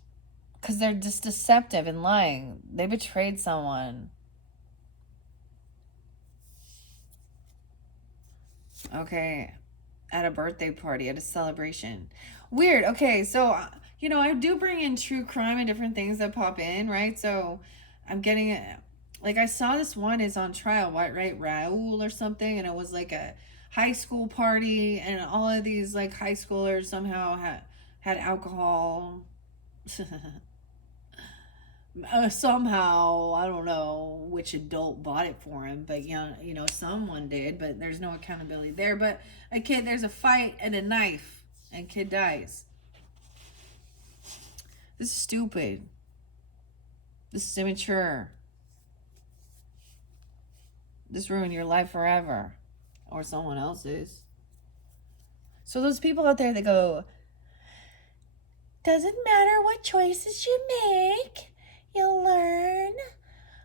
Because they're just deceptive and lying. They betrayed someone. Okay. At a birthday party, at a celebration. Weird. Okay, so I do bring in true crime and different things that pop in, right? So I'm getting it. Like I saw this one is on trial, what, right? Raul or something, and it was like a high school party, and all of these like high schoolers somehow had alcohol. Somehow, I don't know which adult bought it for him, but someone did, but there's no accountability there. But a kid, there's a fight and a knife, and kid dies. This is stupid. This is immature. This ruined your life forever, or someone else's. So those people out there that go, doesn't matter what choices you make, you'll learn.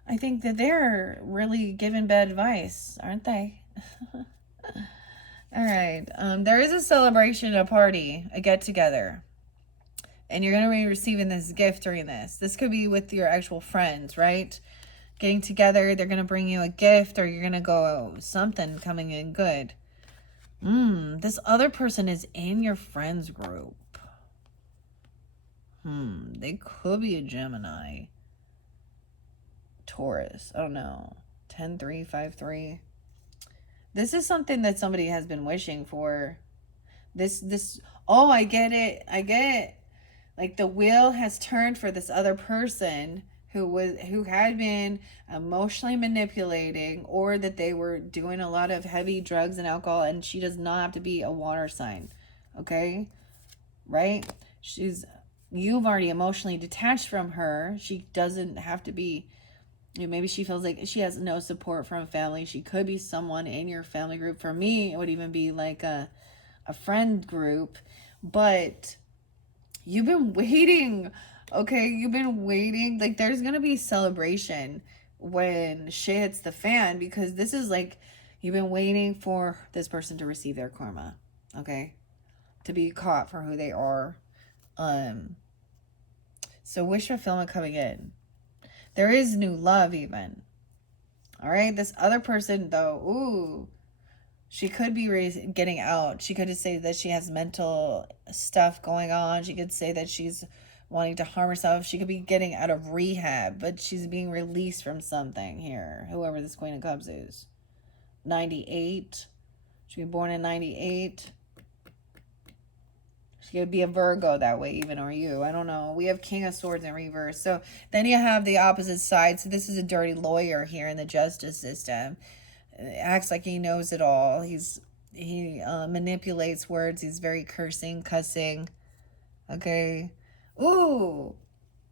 I think that they're really giving bad advice, aren't they? All right. There is a celebration, a party, a get together. And you're going to be receiving this gift during this. This could be with your actual friends, right? Getting together, they're going to bring you a gift, or you're going to go something coming in good. This other person is in your friends group. They could be a Gemini. Taurus. I don't know. 10-3-5-3. This is something that somebody has been wishing for. Oh, I get it. Like the wheel has turned for this other person who had been emotionally manipulating, or that they were doing a lot of heavy drugs and alcohol, and she does not have to be a water sign. Okay? Right? You've already emotionally detached from her. She doesn't have to be, maybe she feels like she has no support from family. She could be someone in your family group. For me, it would even be like a friend group. But you've been waiting. Okay, you've been waiting. Like, there's gonna be celebration when shit hits the fan, because this is like, you've been waiting for this person to receive their karma. Okay? To be caught for who they are. So wish fulfillment coming in. There is new love even. All right, this other person though, she could be getting out. She could just say that she has mental stuff going on. She could say that she's wanting to harm herself. She could be getting out of rehab, but she's being released from something here. Whoever this Queen of Cups is. 98. She was born in 98. She could be a Virgo that way even, or you. I don't know. We have King of Swords in reverse. So then you have the opposite side. So this is a dirty lawyer here in the justice system. Acts like he knows it all. He manipulates words. He's very cussing. Okay. Ooh.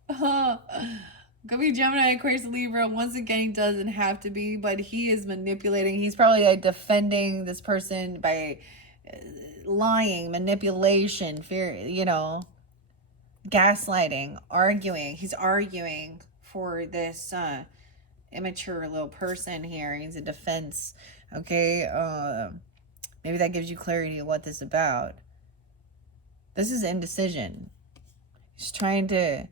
Could be Gemini, Aquarius, Libra. Once again, he doesn't have to be, but he is manipulating. He's probably like defending this person by lying, manipulation, fear, gaslighting, arguing. He's arguing for this immature little person here. He's a defense. Okay. Maybe that gives you clarity of what this is about. This is indecision. He's trying to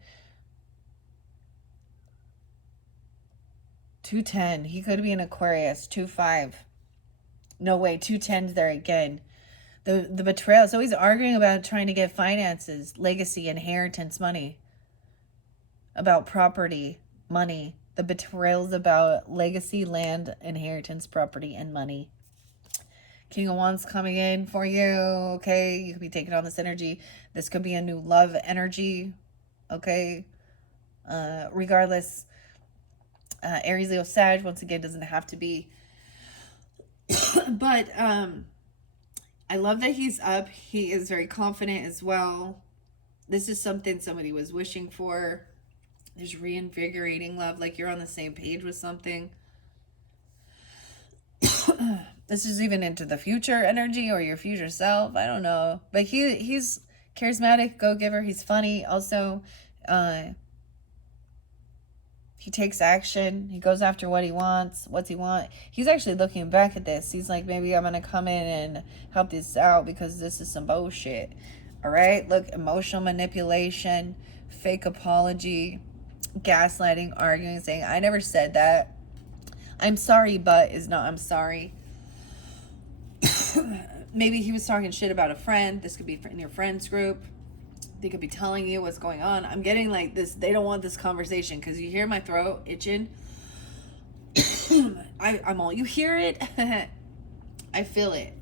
210. He could be an Aquarius. 2-5. No way. 210's there again. The betrayal. So he's arguing about trying to get finances, legacy, inheritance, money. About property, money. The betrayal's about legacy, land, inheritance, property, and money. King of Wands coming in for you. Okay, you could be taking on this energy. This could be a new love energy. Okay. Regardless, Aries, Leo, Sag, once again, doesn't have to be. But I love that he's up. He is very confident as well. This is something somebody was wishing for. There's reinvigorating love, like you're on the same page with something. This is even into the future energy or your future self. I don't know. But he's charismatic, go-giver. He's funny. Also, he takes action. He goes after what he wants. What's he want? He's actually looking back at this. He's like, maybe I'm going to come in and help this out because this is some bullshit. All right? Look, emotional manipulation, fake apology, gaslighting, arguing, saying, I never said that. I'm sorry, but is not I'm sorry. Maybe he was talking shit about a friend. This could be in your friends group. They could be telling you what's going on. I'm getting like this, they don't want this conversation because you hear my throat itching. I'm all, you hear it? I feel it.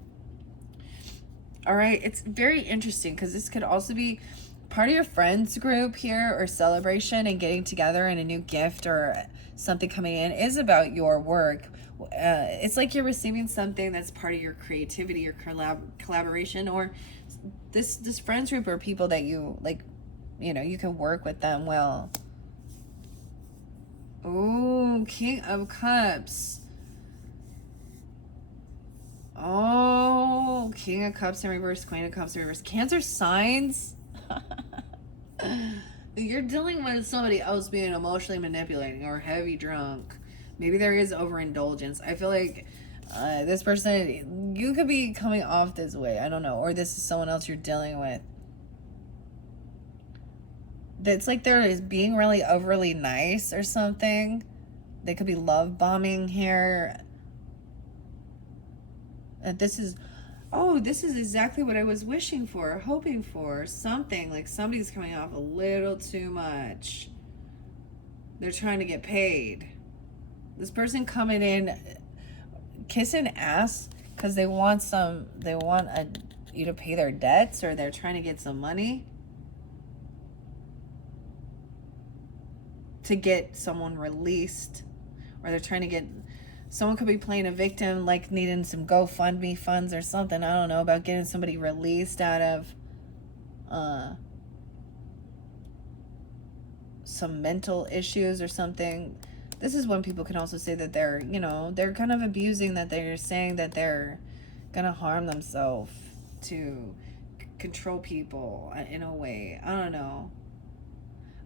All right, it's very interesting because this could also be part of your friends group here, or celebration and getting together, and a new gift or something coming in is about your work. It's like you're receiving something that's part of your creativity, your collaboration, or this friends group or people that you like, you know, you can work with them well. Oh, King of Cups. Oh, King of Cups in reverse, Queen of Cups in reverse. Cancer signs. You're dealing with somebody else being emotionally manipulating or heavy drunk. Maybe there is overindulgence. I feel like this person, you could be coming off this way. I don't know. Or this is someone else you're dealing with. It's like they're being really overly nice or something. They could be love bombing here. This is exactly what I was wishing for, hoping for. Something like somebody's coming off a little too much. They're trying to get paid. This person coming in kissing ass because they want you to pay their debts, or they're trying to get some money to get someone released, or they're trying to get, someone could be playing a victim, like needing some GoFundMe funds or something. I don't know, about getting somebody released out of some mental issues or something. This is when people can also say that they're, you know, they're kind of abusing, that they're saying that they're gonna harm themselves to control people in a way. I don't know.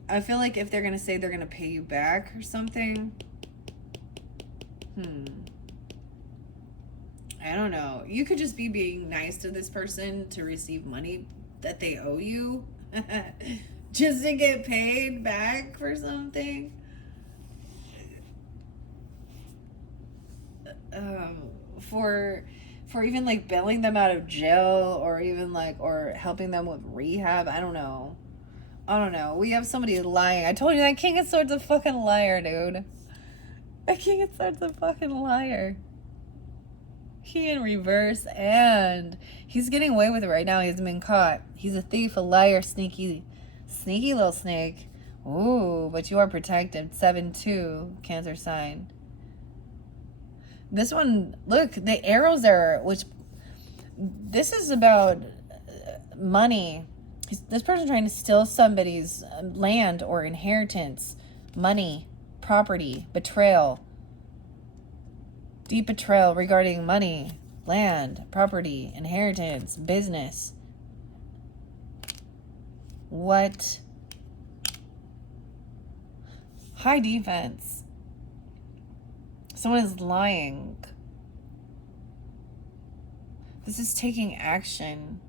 I feel like if they're gonna say they're gonna pay you back or something, I don't know. You could just be being nice to this person to receive money that they owe you just to get paid back for something. For even like bailing them out of jail, or even like, or helping them with rehab. I don't know. We have somebody lying. I told you that King of Swords a fucking liar, dude. That King of Swords a fucking liar. He in reverse, and he's getting away with it right now. He hasn't been caught. He's a thief, a liar, sneaky little snake. Ooh, but you are protected. 7-2, Cancer sign. This one, look, the arrows there, which this is about money. This person trying to steal somebody's land or inheritance, money, property, betrayal. Deep betrayal regarding money, land, property, inheritance, business. What? High defense. Someone is lying. This is taking action.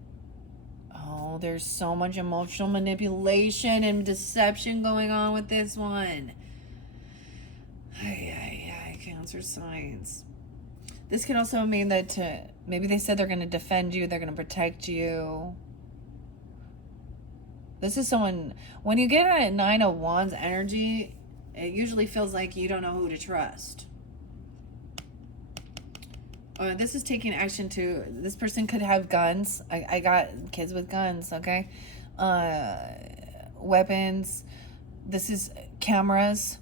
Oh, there's so much emotional manipulation and deception going on with this one. Cancer signs. This could also mean that maybe they said they're going to defend you, they're going to protect you. This is someone, when you get a 9 of Wands energy, it usually feels like you don't know who to trust. This is taking action to, this person could have guns. I got kids with guns, okay? Weapons. This is cameras.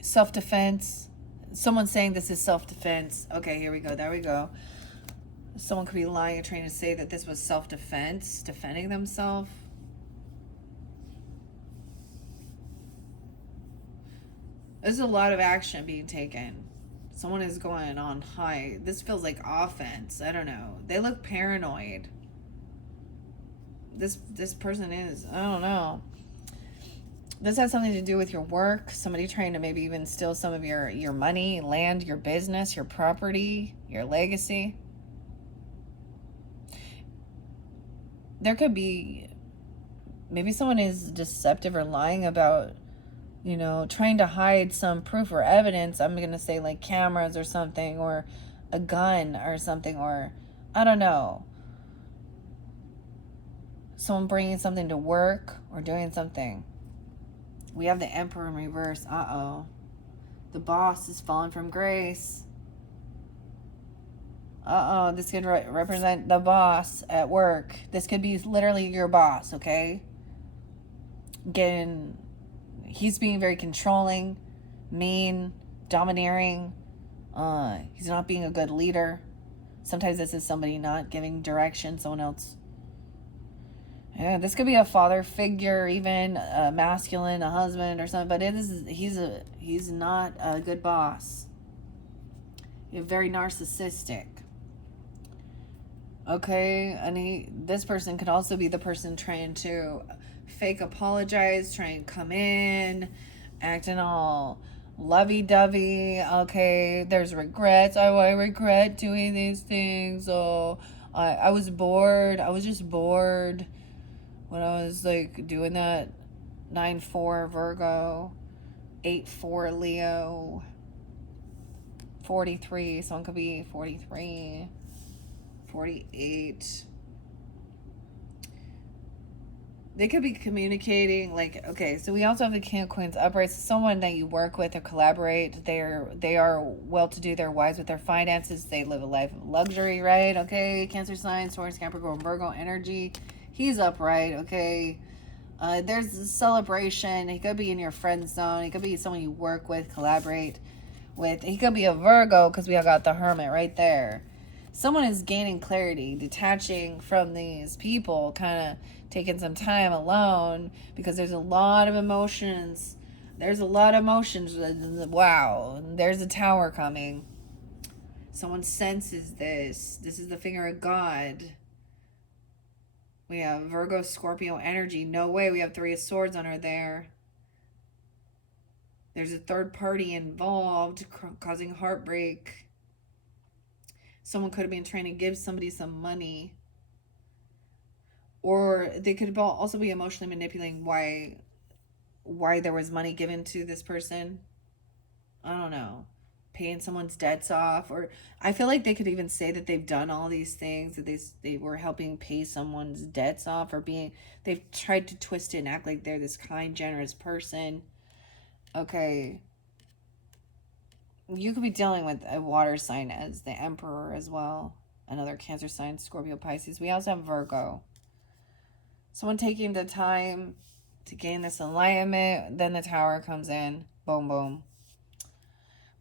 Self-defense. Someone saying this is self-defense. Okay, here we go. There we go. Someone could be lying and trying to say that this was self-defense, defending themselves. There's a lot of action being taken. Someone is going on high. This feels like offense. I don't know. They look paranoid. This person is. I don't know. This has something to do with your work. Somebody trying to maybe even steal some of your money, land, your business, your property, your legacy. There could be, maybe someone is deceptive or lying about, you know, trying to hide some proof or evidence. I'm going to say like cameras or something, or a gun or something, or I don't know, someone bringing something to work or doing something. We have the Emperor in reverse. Uh-oh. The boss is fallen from grace. Uh-oh, this could represent the boss at work. This could be literally your boss, okay? He's being very controlling, mean, domineering. He's not being a good leader. Sometimes this is somebody not giving direction, someone else. Yeah, this could be a father figure, even a masculine, a husband or something, but he's not a good boss. He's very narcissistic. Okay, and this person could also be the person trying to fake apologize, trying to come in, acting all lovey-dovey. Okay, there's regrets. I regret doing these things. Oh, I was bored. I was just bored when I was like doing that. 9-4 Virgo, 8-4 Leo, 43. Someone could be 43. 48. They could be communicating like, okay, so we also have the King of Queens upright. So someone that you work with or collaborate, they are well-to-do, they're wise with their finances, they live a life of luxury, right? Okay, Cancer sign, Taurus, Capricorn, Virgo energy. He's upright, okay. There's a celebration. He could be in your friend zone. He could be someone you work with, collaborate with. He could be a Virgo because we all got the Hermit right there. Someone is gaining clarity, detaching from these people, kind of taking some time alone because there's a lot of emotions. There's a lot of emotions. Wow, there's a tower coming. Someone senses this. This is the finger of God. We have Virgo, Scorpio energy. No way. We have 3 of Swords on her there. There's a third party involved causing heartbreak. Someone could have been trying to give somebody some money. Or they could also be emotionally manipulating why there was money given to this person. I don't know. Paying someone's debts off. Or I feel like they could even say that they've done all these things, that they were helping pay someone's debts off, or they've tried to twist it and act like they're this kind, generous person. Okay. You could be dealing with a water sign as the Emperor as well. Another Cancer sign, Scorpio, Pisces. We also have Virgo. Someone taking the time to gain this alignment. Then the Tower comes in. Boom, boom.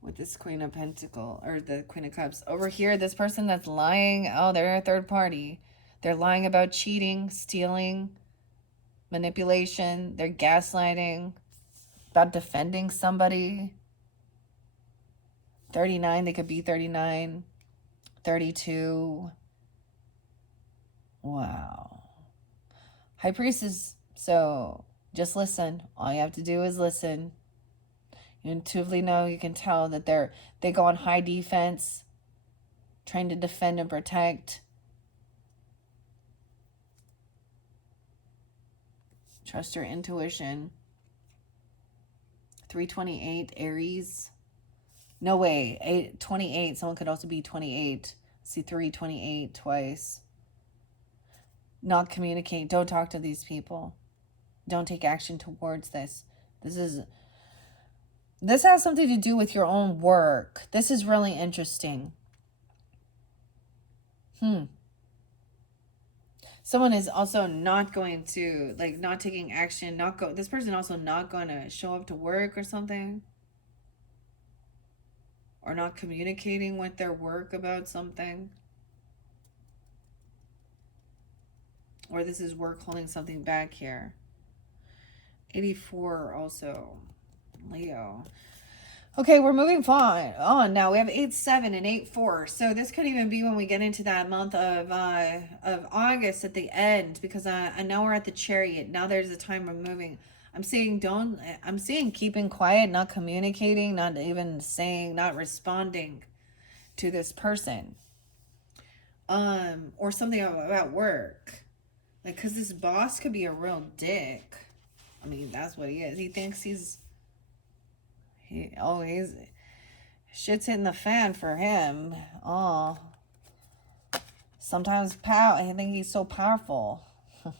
With this Queen of Pentacles, or the Queen of Cups. Over here, this person that's lying, oh, they're a third party. They're lying about cheating, stealing, manipulation. They're gaslighting, about defending somebody. 39, they could be 39, 32. Wow. High Priestess, so just listen. All you have to do is listen. You intuitively know, you can tell that they go on high defense, trying to defend and protect. Trust your intuition. 328, Aries. No way. 28. Someone could also be 28. See 328 twice. Not communicate. Don't talk to these people. Don't take action towards this. This has something to do with your own work. This is really interesting. Someone is also not going to, like, not taking action. This person also not going to show up to work or something. Or not communicating with their work about something. Or this is work holding something back here. 84 also. Leo. Okay, we're moving on now. We have 8-7 and 8-4. So this could even be when we get into that month of August at the end, because I know we're at the Chariot. Now there's a time of moving. I'm seeing keeping quiet, not communicating, not even saying, not responding to this person. Or something about work. Like, because this boss could be a real dick. I mean, that's what he is. He thinks he's Shit's hitting the fan for him. Oh. Sometimes I think he's so powerful. All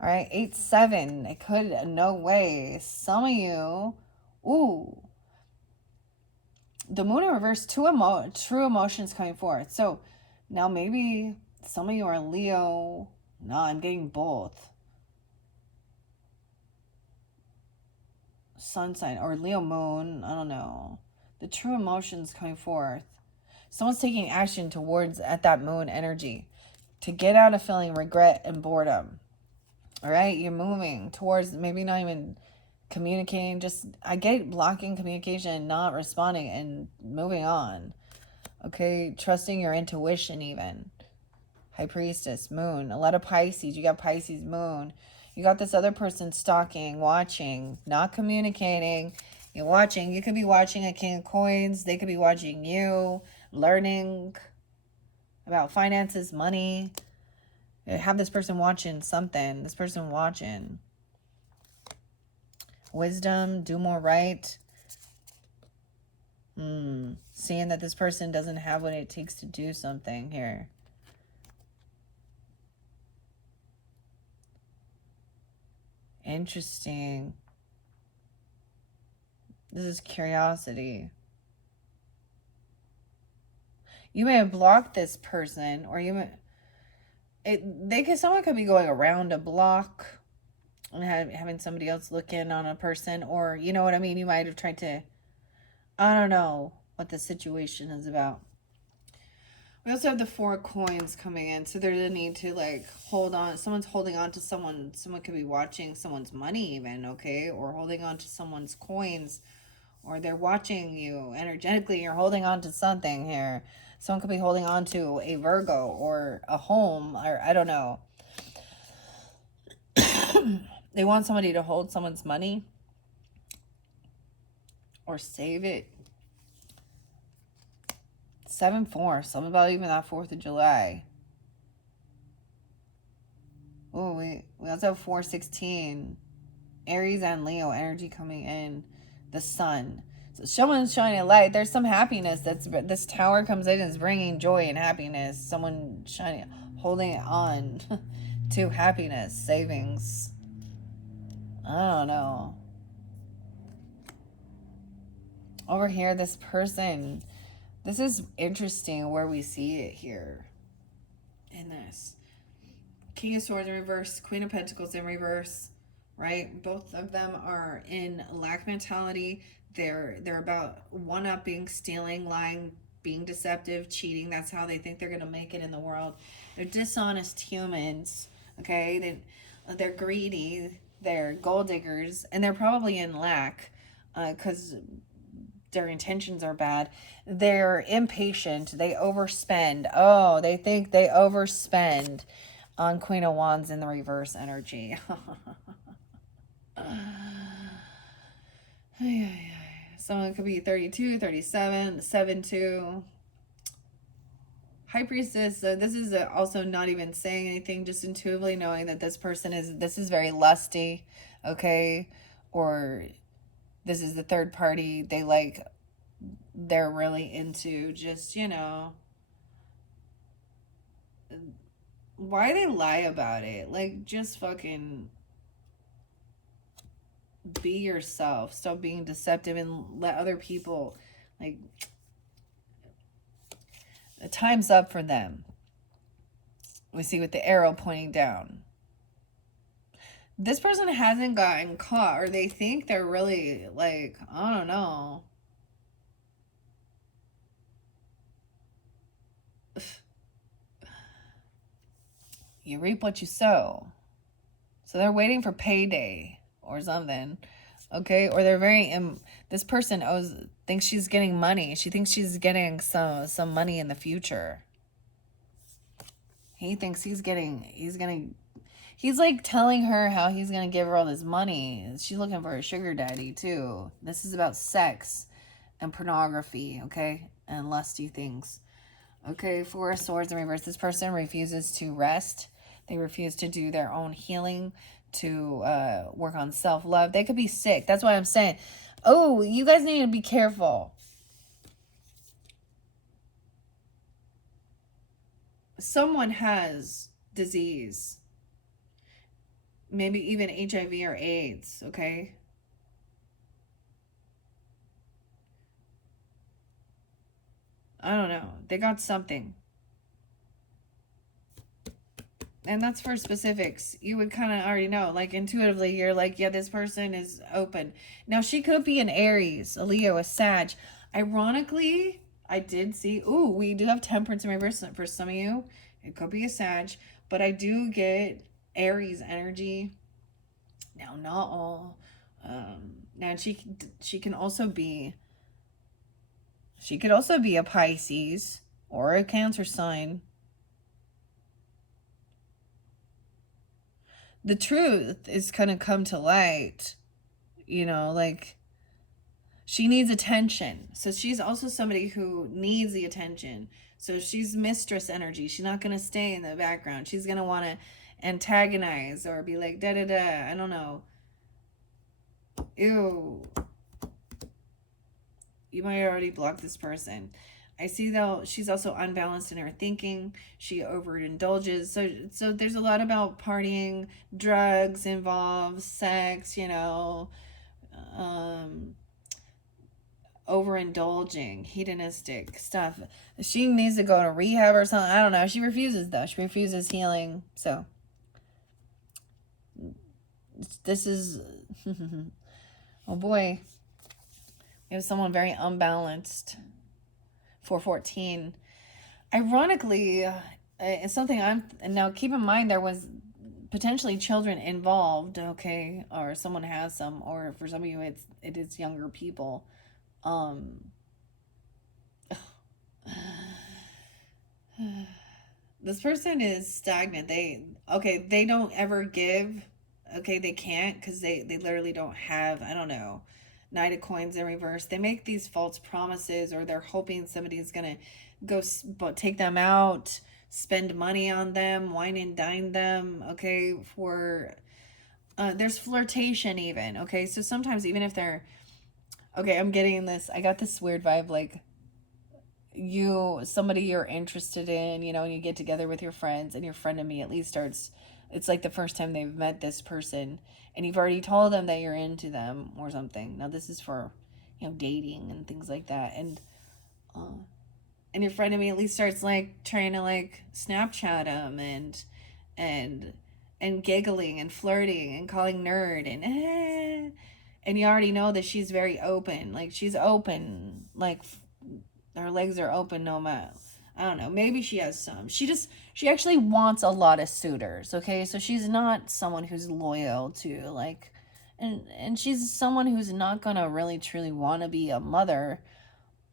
right, 8-7. It could, no way. Some of you, ooh. The moon in reverse, true emotions coming forth. So now maybe some of you are Leo. No, I'm getting both. Sun sign or Leo moon. I don't know. The true emotions coming forth. Someone's taking action towards at that moon energy to get out of feeling regret and boredom. All right, you're moving towards maybe not even communicating. Just I get blocking communication, not responding, and moving on. Okay, trusting your intuition even. High Priestess, Moon. A lot of Pisces. You got Pisces, Moon. You got this other person stalking, watching, not communicating. You're watching. You could be watching a King of Coins. They could be watching you, learning about finances, money. Have this person watching something. This person watching. Wisdom, do more right. Seeing that this person doesn't have what it takes to do something here. Interesting. This is curiosity. You may have blocked this person, or you may... someone could be going around a block and having somebody else look in on a person, or you know what I mean? You might have tried to... I don't know what the situation is about. We also have the 4 coins coming in, so there's a need to like hold on. Someone's holding on to someone. Someone could be watching someone's money even, okay? Or holding on to someone's coins, or they're watching you energetically. You're holding on to something here. Someone could be holding on to a Virgo or a home, or I don't know. They want somebody to hold someone's money or save it. 7-4. Something about even that 4th of July. Oh, we also have 4-16. Aries and Leo energy coming in. The sun. So someone's shining a light. There's some happiness. This tower comes in and is bringing joy and happiness. Someone shining, holding on to happiness, savings. I don't know. Over here, this person... This is interesting where we see it here. In this. King of Swords in reverse. Queen of Pentacles in reverse. Right? Both of them are in lack mentality. They're about one-upping, stealing, lying, being deceptive, cheating. That's how they think they're going to make it in the world. They're dishonest humans. Okay? They're greedy. They're gold diggers. And they're probably in lack. Because... their intentions are bad. They're impatient. They overspend. Oh, they think they overspend on Queen of Wands in the reverse energy. Someone could be 32, 37, 7-2. High Priestess, this is also not even saying anything, just intuitively knowing that this person this is very lusty, okay? Or... this is the third party. They're really into just, you know, why they lie about it? Like, just fucking be yourself. Stop being deceptive and let other people, like, the time's up for them. We see with the arrow pointing down. This person hasn't gotten caught, or they think they're really, like, I don't know. You reap what you sow. So they're waiting for payday or something. Okay? Or they're this person thinks she's getting money. She thinks she's getting some money in the future. He thinks he's like telling her how he's going to give her all this money. She's looking for a sugar daddy too. This is about sex and pornography, okay? And lusty things. Okay, 4 of Swords in reverse. This person refuses to rest. They refuse to do their own healing, to work on self-love. They could be sick. That's why I'm saying, oh, you guys need to be careful. someone has disease, maybe even HIV or AIDS, okay? I don't know. They got something. And that's for specifics. You would kind of already know. Like intuitively, you're like, yeah, this person is open. Now, she could be an Aries, a Leo, a Sag. Ironically, I did see, ooh, we do have Temperance in reverse for some of you. It could be a Sag, but I do get Aries energy. Now, not all. Now she can also be, she could also be a Pisces or a Cancer sign. The truth is going to come to light, like she needs attention. So she's also somebody who needs the attention. So she's mistress energy. She's not going to stay in the background. She's going to want to antagonize or be like, da da da. I don't know. Ew. You might already block this person. I see though she's also unbalanced in her thinking. She overindulges. So there's a lot about partying, drugs involved, sex, um overindulging, hedonistic stuff. She needs to go to rehab or something. I don't know. She refuses though. She refuses healing. So this is oh boy. We have someone very unbalanced. 414. Ironically, it's something and now keep in mind there was potentially children involved, okay, or someone has some, or for some of you it is younger people. This person is stagnant. They don't ever give. Okay, they can't because they literally don't have, I don't know, Knight of Coins in reverse. They make these false promises, or they're hoping somebody's gonna go take them out, spend money on them, wine and dine them. Okay, for there's flirtation even. Okay, so sometimes even if they're okay, I'm getting this. I got this weird vibe like somebody you're interested in, and you get together with your friends, and your friend immediately starts, it's like the first time they've met this person, and you've already told them that you're into them or something. Now this is for, dating and things like that, uh, and your friend immediately starts like trying to like Snapchat them and and giggling and flirting and calling nerd and you already know that she's very open, like she's open, like her legs are open no matter. I don't know. Maybe she has some. She actually wants a lot of suitors. Okay, so she's not someone who's loyal to like, and she's someone who's not gonna really truly want to be a mother.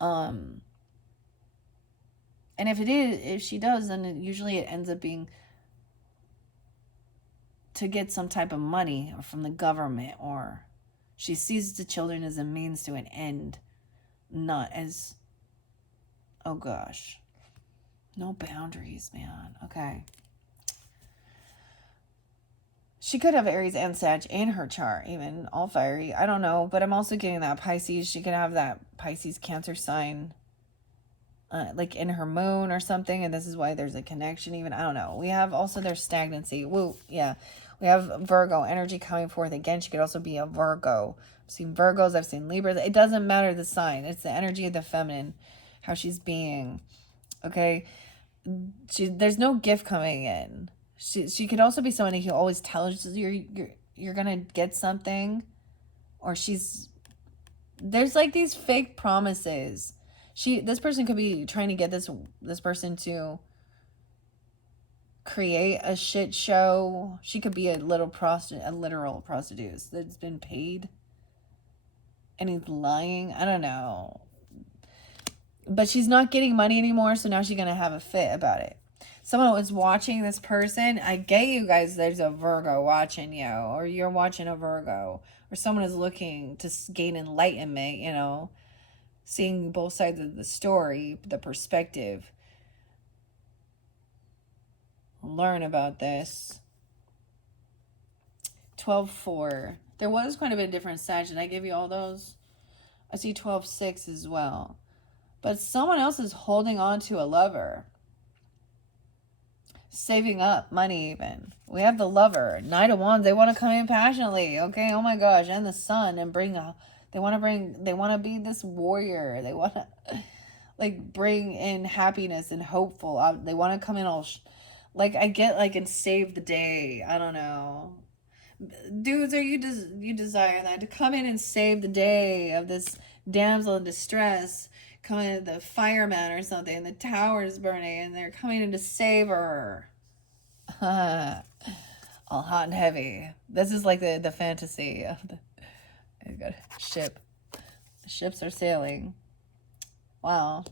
Um, and if she does, then usually it ends up being to get some type of money or from the government, or she sees the children as a means to an end, not as, oh gosh. No boundaries, man. Okay. She could have Aries and Sag in her chart, even all fiery. I don't know, but I'm also getting that Pisces. She could have that Pisces Cancer sign, like in her moon or something, and this is why there's a connection. Even I don't know. We have also their stagnancy. Woo, yeah. We have Virgo energy coming forth again. She could also be a Virgo. I've seen Virgos. I've seen Libras. It doesn't matter the sign. It's the energy of the feminine, how she's being. Okay. There's no gift coming in. She could also be somebody who always tells you you're gonna get something, or there's like these fake promises. This person could be trying to get this person to create a shit show. She could be a literal prostitute that's been paid, and he's lying. I don't know, but she's not getting money anymore, so now she's gonna have a fit about it. Someone was watching this person. I get you guys, there's a Virgo watching you, or you're watching a Virgo, or someone is looking to gain enlightenment, seeing both sides of the story, the perspective. Learn about this. 12-4. There was quite a bit of different Sag. Did I give you all those? I see 12-6 as well. But someone else is holding on to a lover. saving up money even. We have the Lover, Knight of Wands. They want to come in passionately, okay? Oh my gosh, and the Sun, and they want to be this warrior. They want to like bring in happiness and hopeful. They want to come in all like I get like and save the day. I don't know. Dudes, are you desire that to come in and save the day of this damsel in distress, coming in the fireman or something, and the tower is burning, and they're coming in to save her. All hot and heavy. This is like the fantasy of the good ship. The ships are sailing. Wow.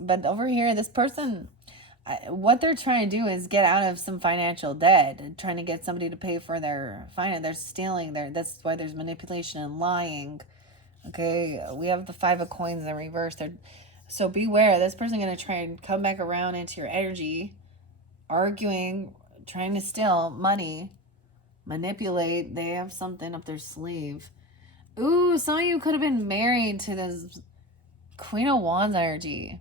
But over here, this person, what they're trying to do is get out of some financial debt, trying to get somebody to pay for their finance. They're stealing. That's why there's manipulation and lying. Okay, we have the Five of Coins in reverse. So beware. This person going to try and come back around into your energy, arguing, trying to steal money, manipulate. They have something up their sleeve. Ooh, some of you could have been married to this Queen of Wands energy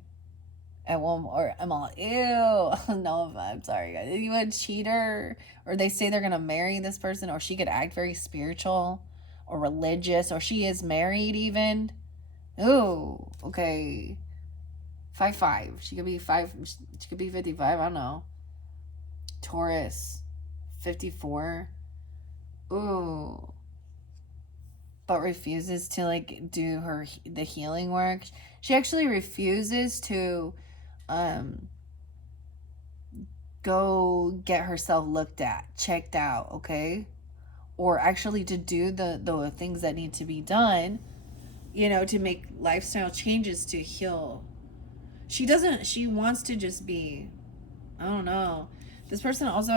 at one, or I'm all, ew. No, I'm sorry, guys. You a cheater, or they say they're gonna marry this person, or she could act very spiritual or religious, or she is married even. Ooh, okay. 5'5". She could be 55. I don't know. Taurus, 54. Ooh. But refuses to like do the healing work. She actually refuses to go get herself looked at, checked out, okay? Or actually to do the things that need to be done, to make lifestyle changes to heal. She wants to just be, I don't know. This person also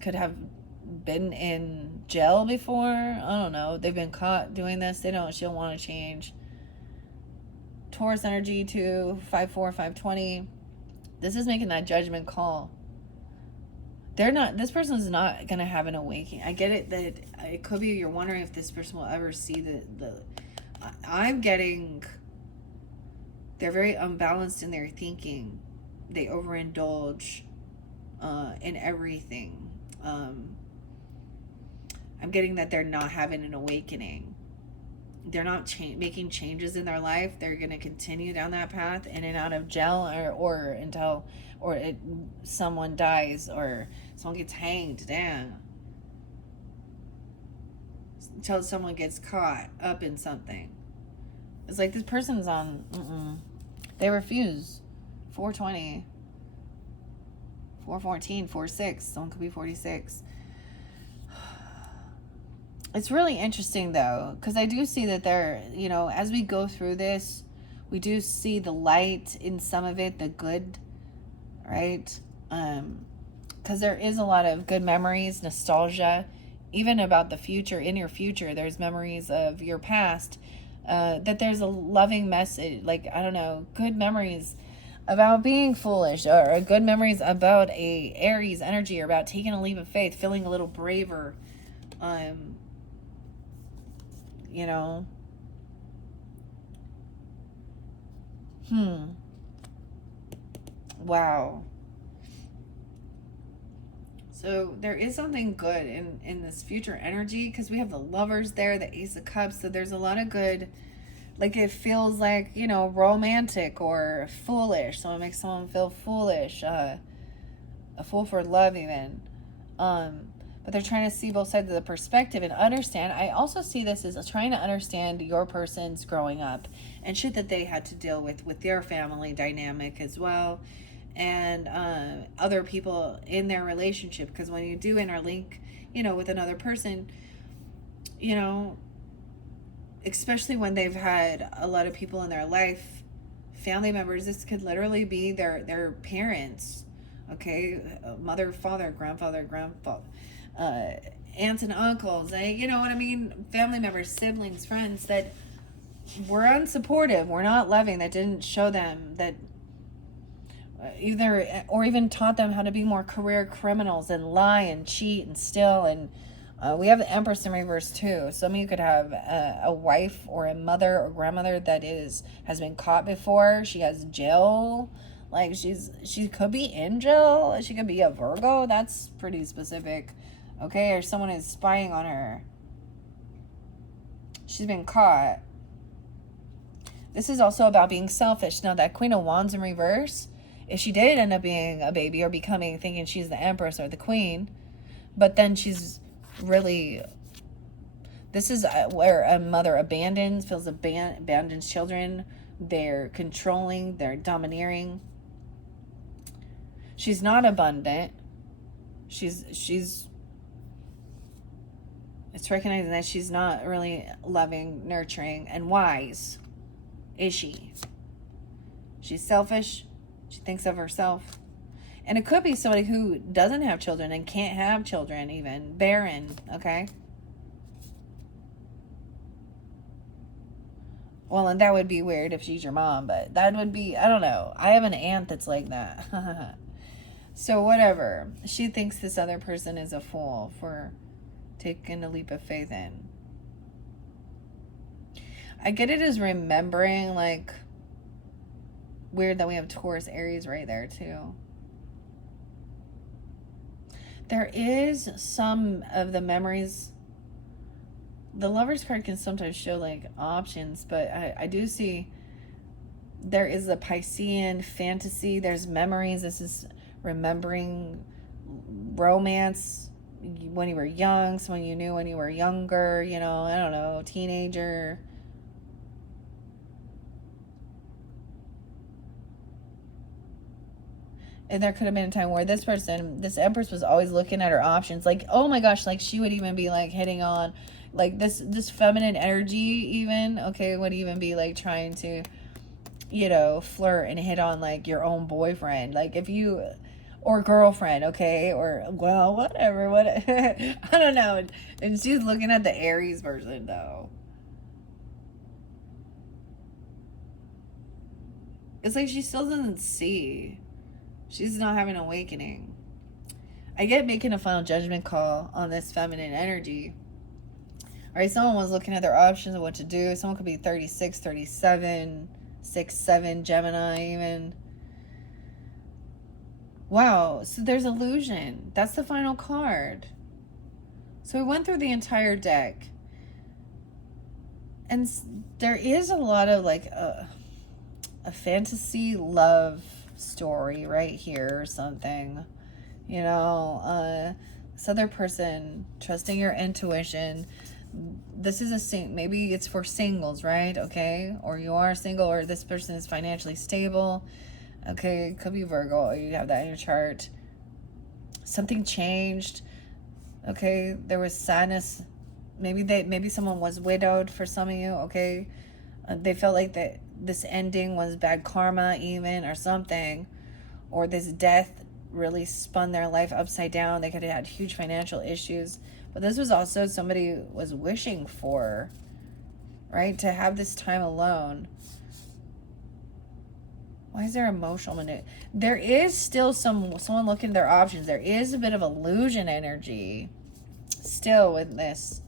could have been in jail before. I don't know. They've been caught doing this. She don't want to change. Taurus energy to 5'4", 520. This is making that judgment call. This person's not going to have an awakening. I get it that it could be you're wondering if this person will ever see I'm getting, they're very unbalanced in their thinking. They overindulge in everything. I'm getting that they're not having an awakening. They're not making changes in their life. They're going to continue down that path in and out of jail or until someone dies or someone gets hanged down. Until someone gets caught up in something. It's like this person's on, they refuse. 420. 414, 46. Someone could be 46. It's really interesting though, because I do see that as we go through this, we do see the light in some of it, the good, right? Because there is a lot of good memories, nostalgia, even about the future. In your future, there's memories of your past, that there's a loving message, like, I don't know, good memories about being foolish, or good memories about a Aries energy, or about taking a leap of faith, feeling a little braver, Wow. So there is something good in this future energy, because we have the Lovers there, the Ace of Cups. So there's a lot of good, like it feels like, romantic or foolish. So it makes someone feel foolish, a fool for love even. But they're trying to see both sides of the perspective and understand. I also see this as trying to understand your person's growing up and shit that they had to deal with their family dynamic as well, and other people in their relationship. Because when you do interlink, with another person, especially when they've had a lot of people in their life, family members, this could literally be their parents, okay, mother, father, grandfather, aunts and uncles, you know what I mean, family members, siblings, friends that were unsupportive, were not loving, that didn't show them that either, or even taught them how to be more career criminals and lie and cheat and steal. And we have the Empress in reverse too. Some of you could have a wife or a mother or grandmother that has been caught before. She has jail Like she could be angel, she could be a Virgo. That's pretty specific. Okay, or someone is spying on her. She's been caught. This is also about being selfish. Now that Queen of Wands in reverse, if she did end up being a baby or becoming, thinking she's the Empress or the Queen, but then she's really, this is where a mother abandons children. They're controlling, they're domineering. She's not abundant. It's recognizing that she's not really loving, nurturing, and wise. Is she? She's selfish. She thinks of herself. And it could be somebody who doesn't have children and can't have children, even barren, okay? Well, and that would be weird if she's your mom, but that would be, I don't know. I have an aunt that's like that. So whatever. She thinks this other person is a fool for taking a leap of faith in. I get it as remembering, like, weird that we have Taurus Aries right there too. There is some of the memories. The Lover's card can sometimes show like options, but I do see there is a Piscean fantasy. There's memories. This is remembering romance when you were young, someone you knew when you were younger, you know, I don't know, teenager. And there could have been a time where this Empress was always looking at her options. Like, oh my gosh, like she would even be like hitting on, like this feminine energy even, okay, would even be like trying to, you know, flirt and hit on like your own boyfriend. Like if you, or girlfriend, okay, or well, whatever, what, I don't know. And she's looking at the Aries person though. It's like she still doesn't see. She's not having an awakening. I get making a final judgment call on this feminine energy. All right, someone was looking at their options of what to do. Someone could be 36, 37, 6, 7, Gemini even. Wow, so there's illusion. That's the final card. So we went through the entire deck. And there is a lot of like a fantasy love story right here or something, you know, this other person trusting your intuition. This is maybe it's for singles, right? Okay, or you are single, or this person is financially stable. Okay, it could be Virgo, or you have that in your chart. Something changed. Okay, there was sadness. Maybe someone was widowed for some of you. Okay, they felt like that this ending was bad karma even or something, or this death really spun their life upside down. They could have had huge financial issues, but this was also somebody was wishing for, right, to have this time alone. Why is there emotional there is still someone looking at their options. There is a bit of illusion energy still with this,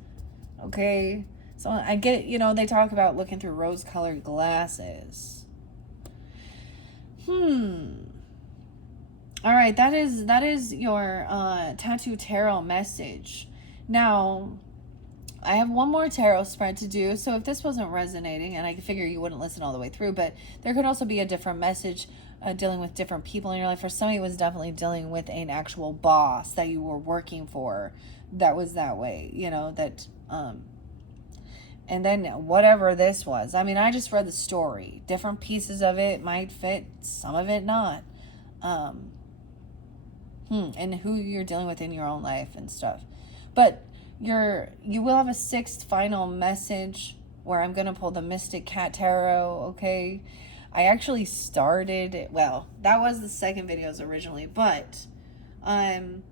okay? So I get, you know, they talk about looking through rose-colored glasses. All right, that is your Tattoo Tarot message. Now, I have one more tarot spread to do, so if this wasn't resonating, and I figure you wouldn't listen all the way through, but there could also be a different message dealing with different people in your life. For some, it was definitely dealing with an actual boss that you were working for that was that way, you know, that... And then whatever this was. I mean, I just read the story. Different pieces of it might fit, some of it not. And who you're dealing with in your own life and stuff. But you will have a sixth final message where I'm going to pull the Mystic Cat Tarot, okay? I actually started, well, that was the second videos originally, but, and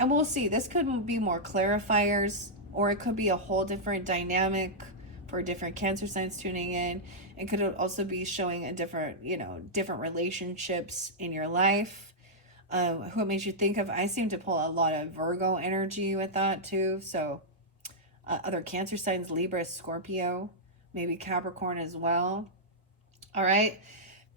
we'll see. This could be more clarifiers, or it could be a whole different dynamic for different Cancer signs tuning in. It could also be showing a different, you know, different relationships in your life. Who it makes you think of. I seem to pull a lot of Virgo energy with that too. So other Cancer signs, Libra, Scorpio, maybe Capricorn as well. All right.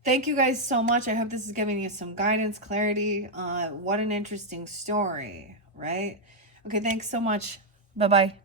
Thank you guys so much. I hope this is giving you some guidance, clarity. What an interesting story, right? Okay, thanks so much. Bye bye.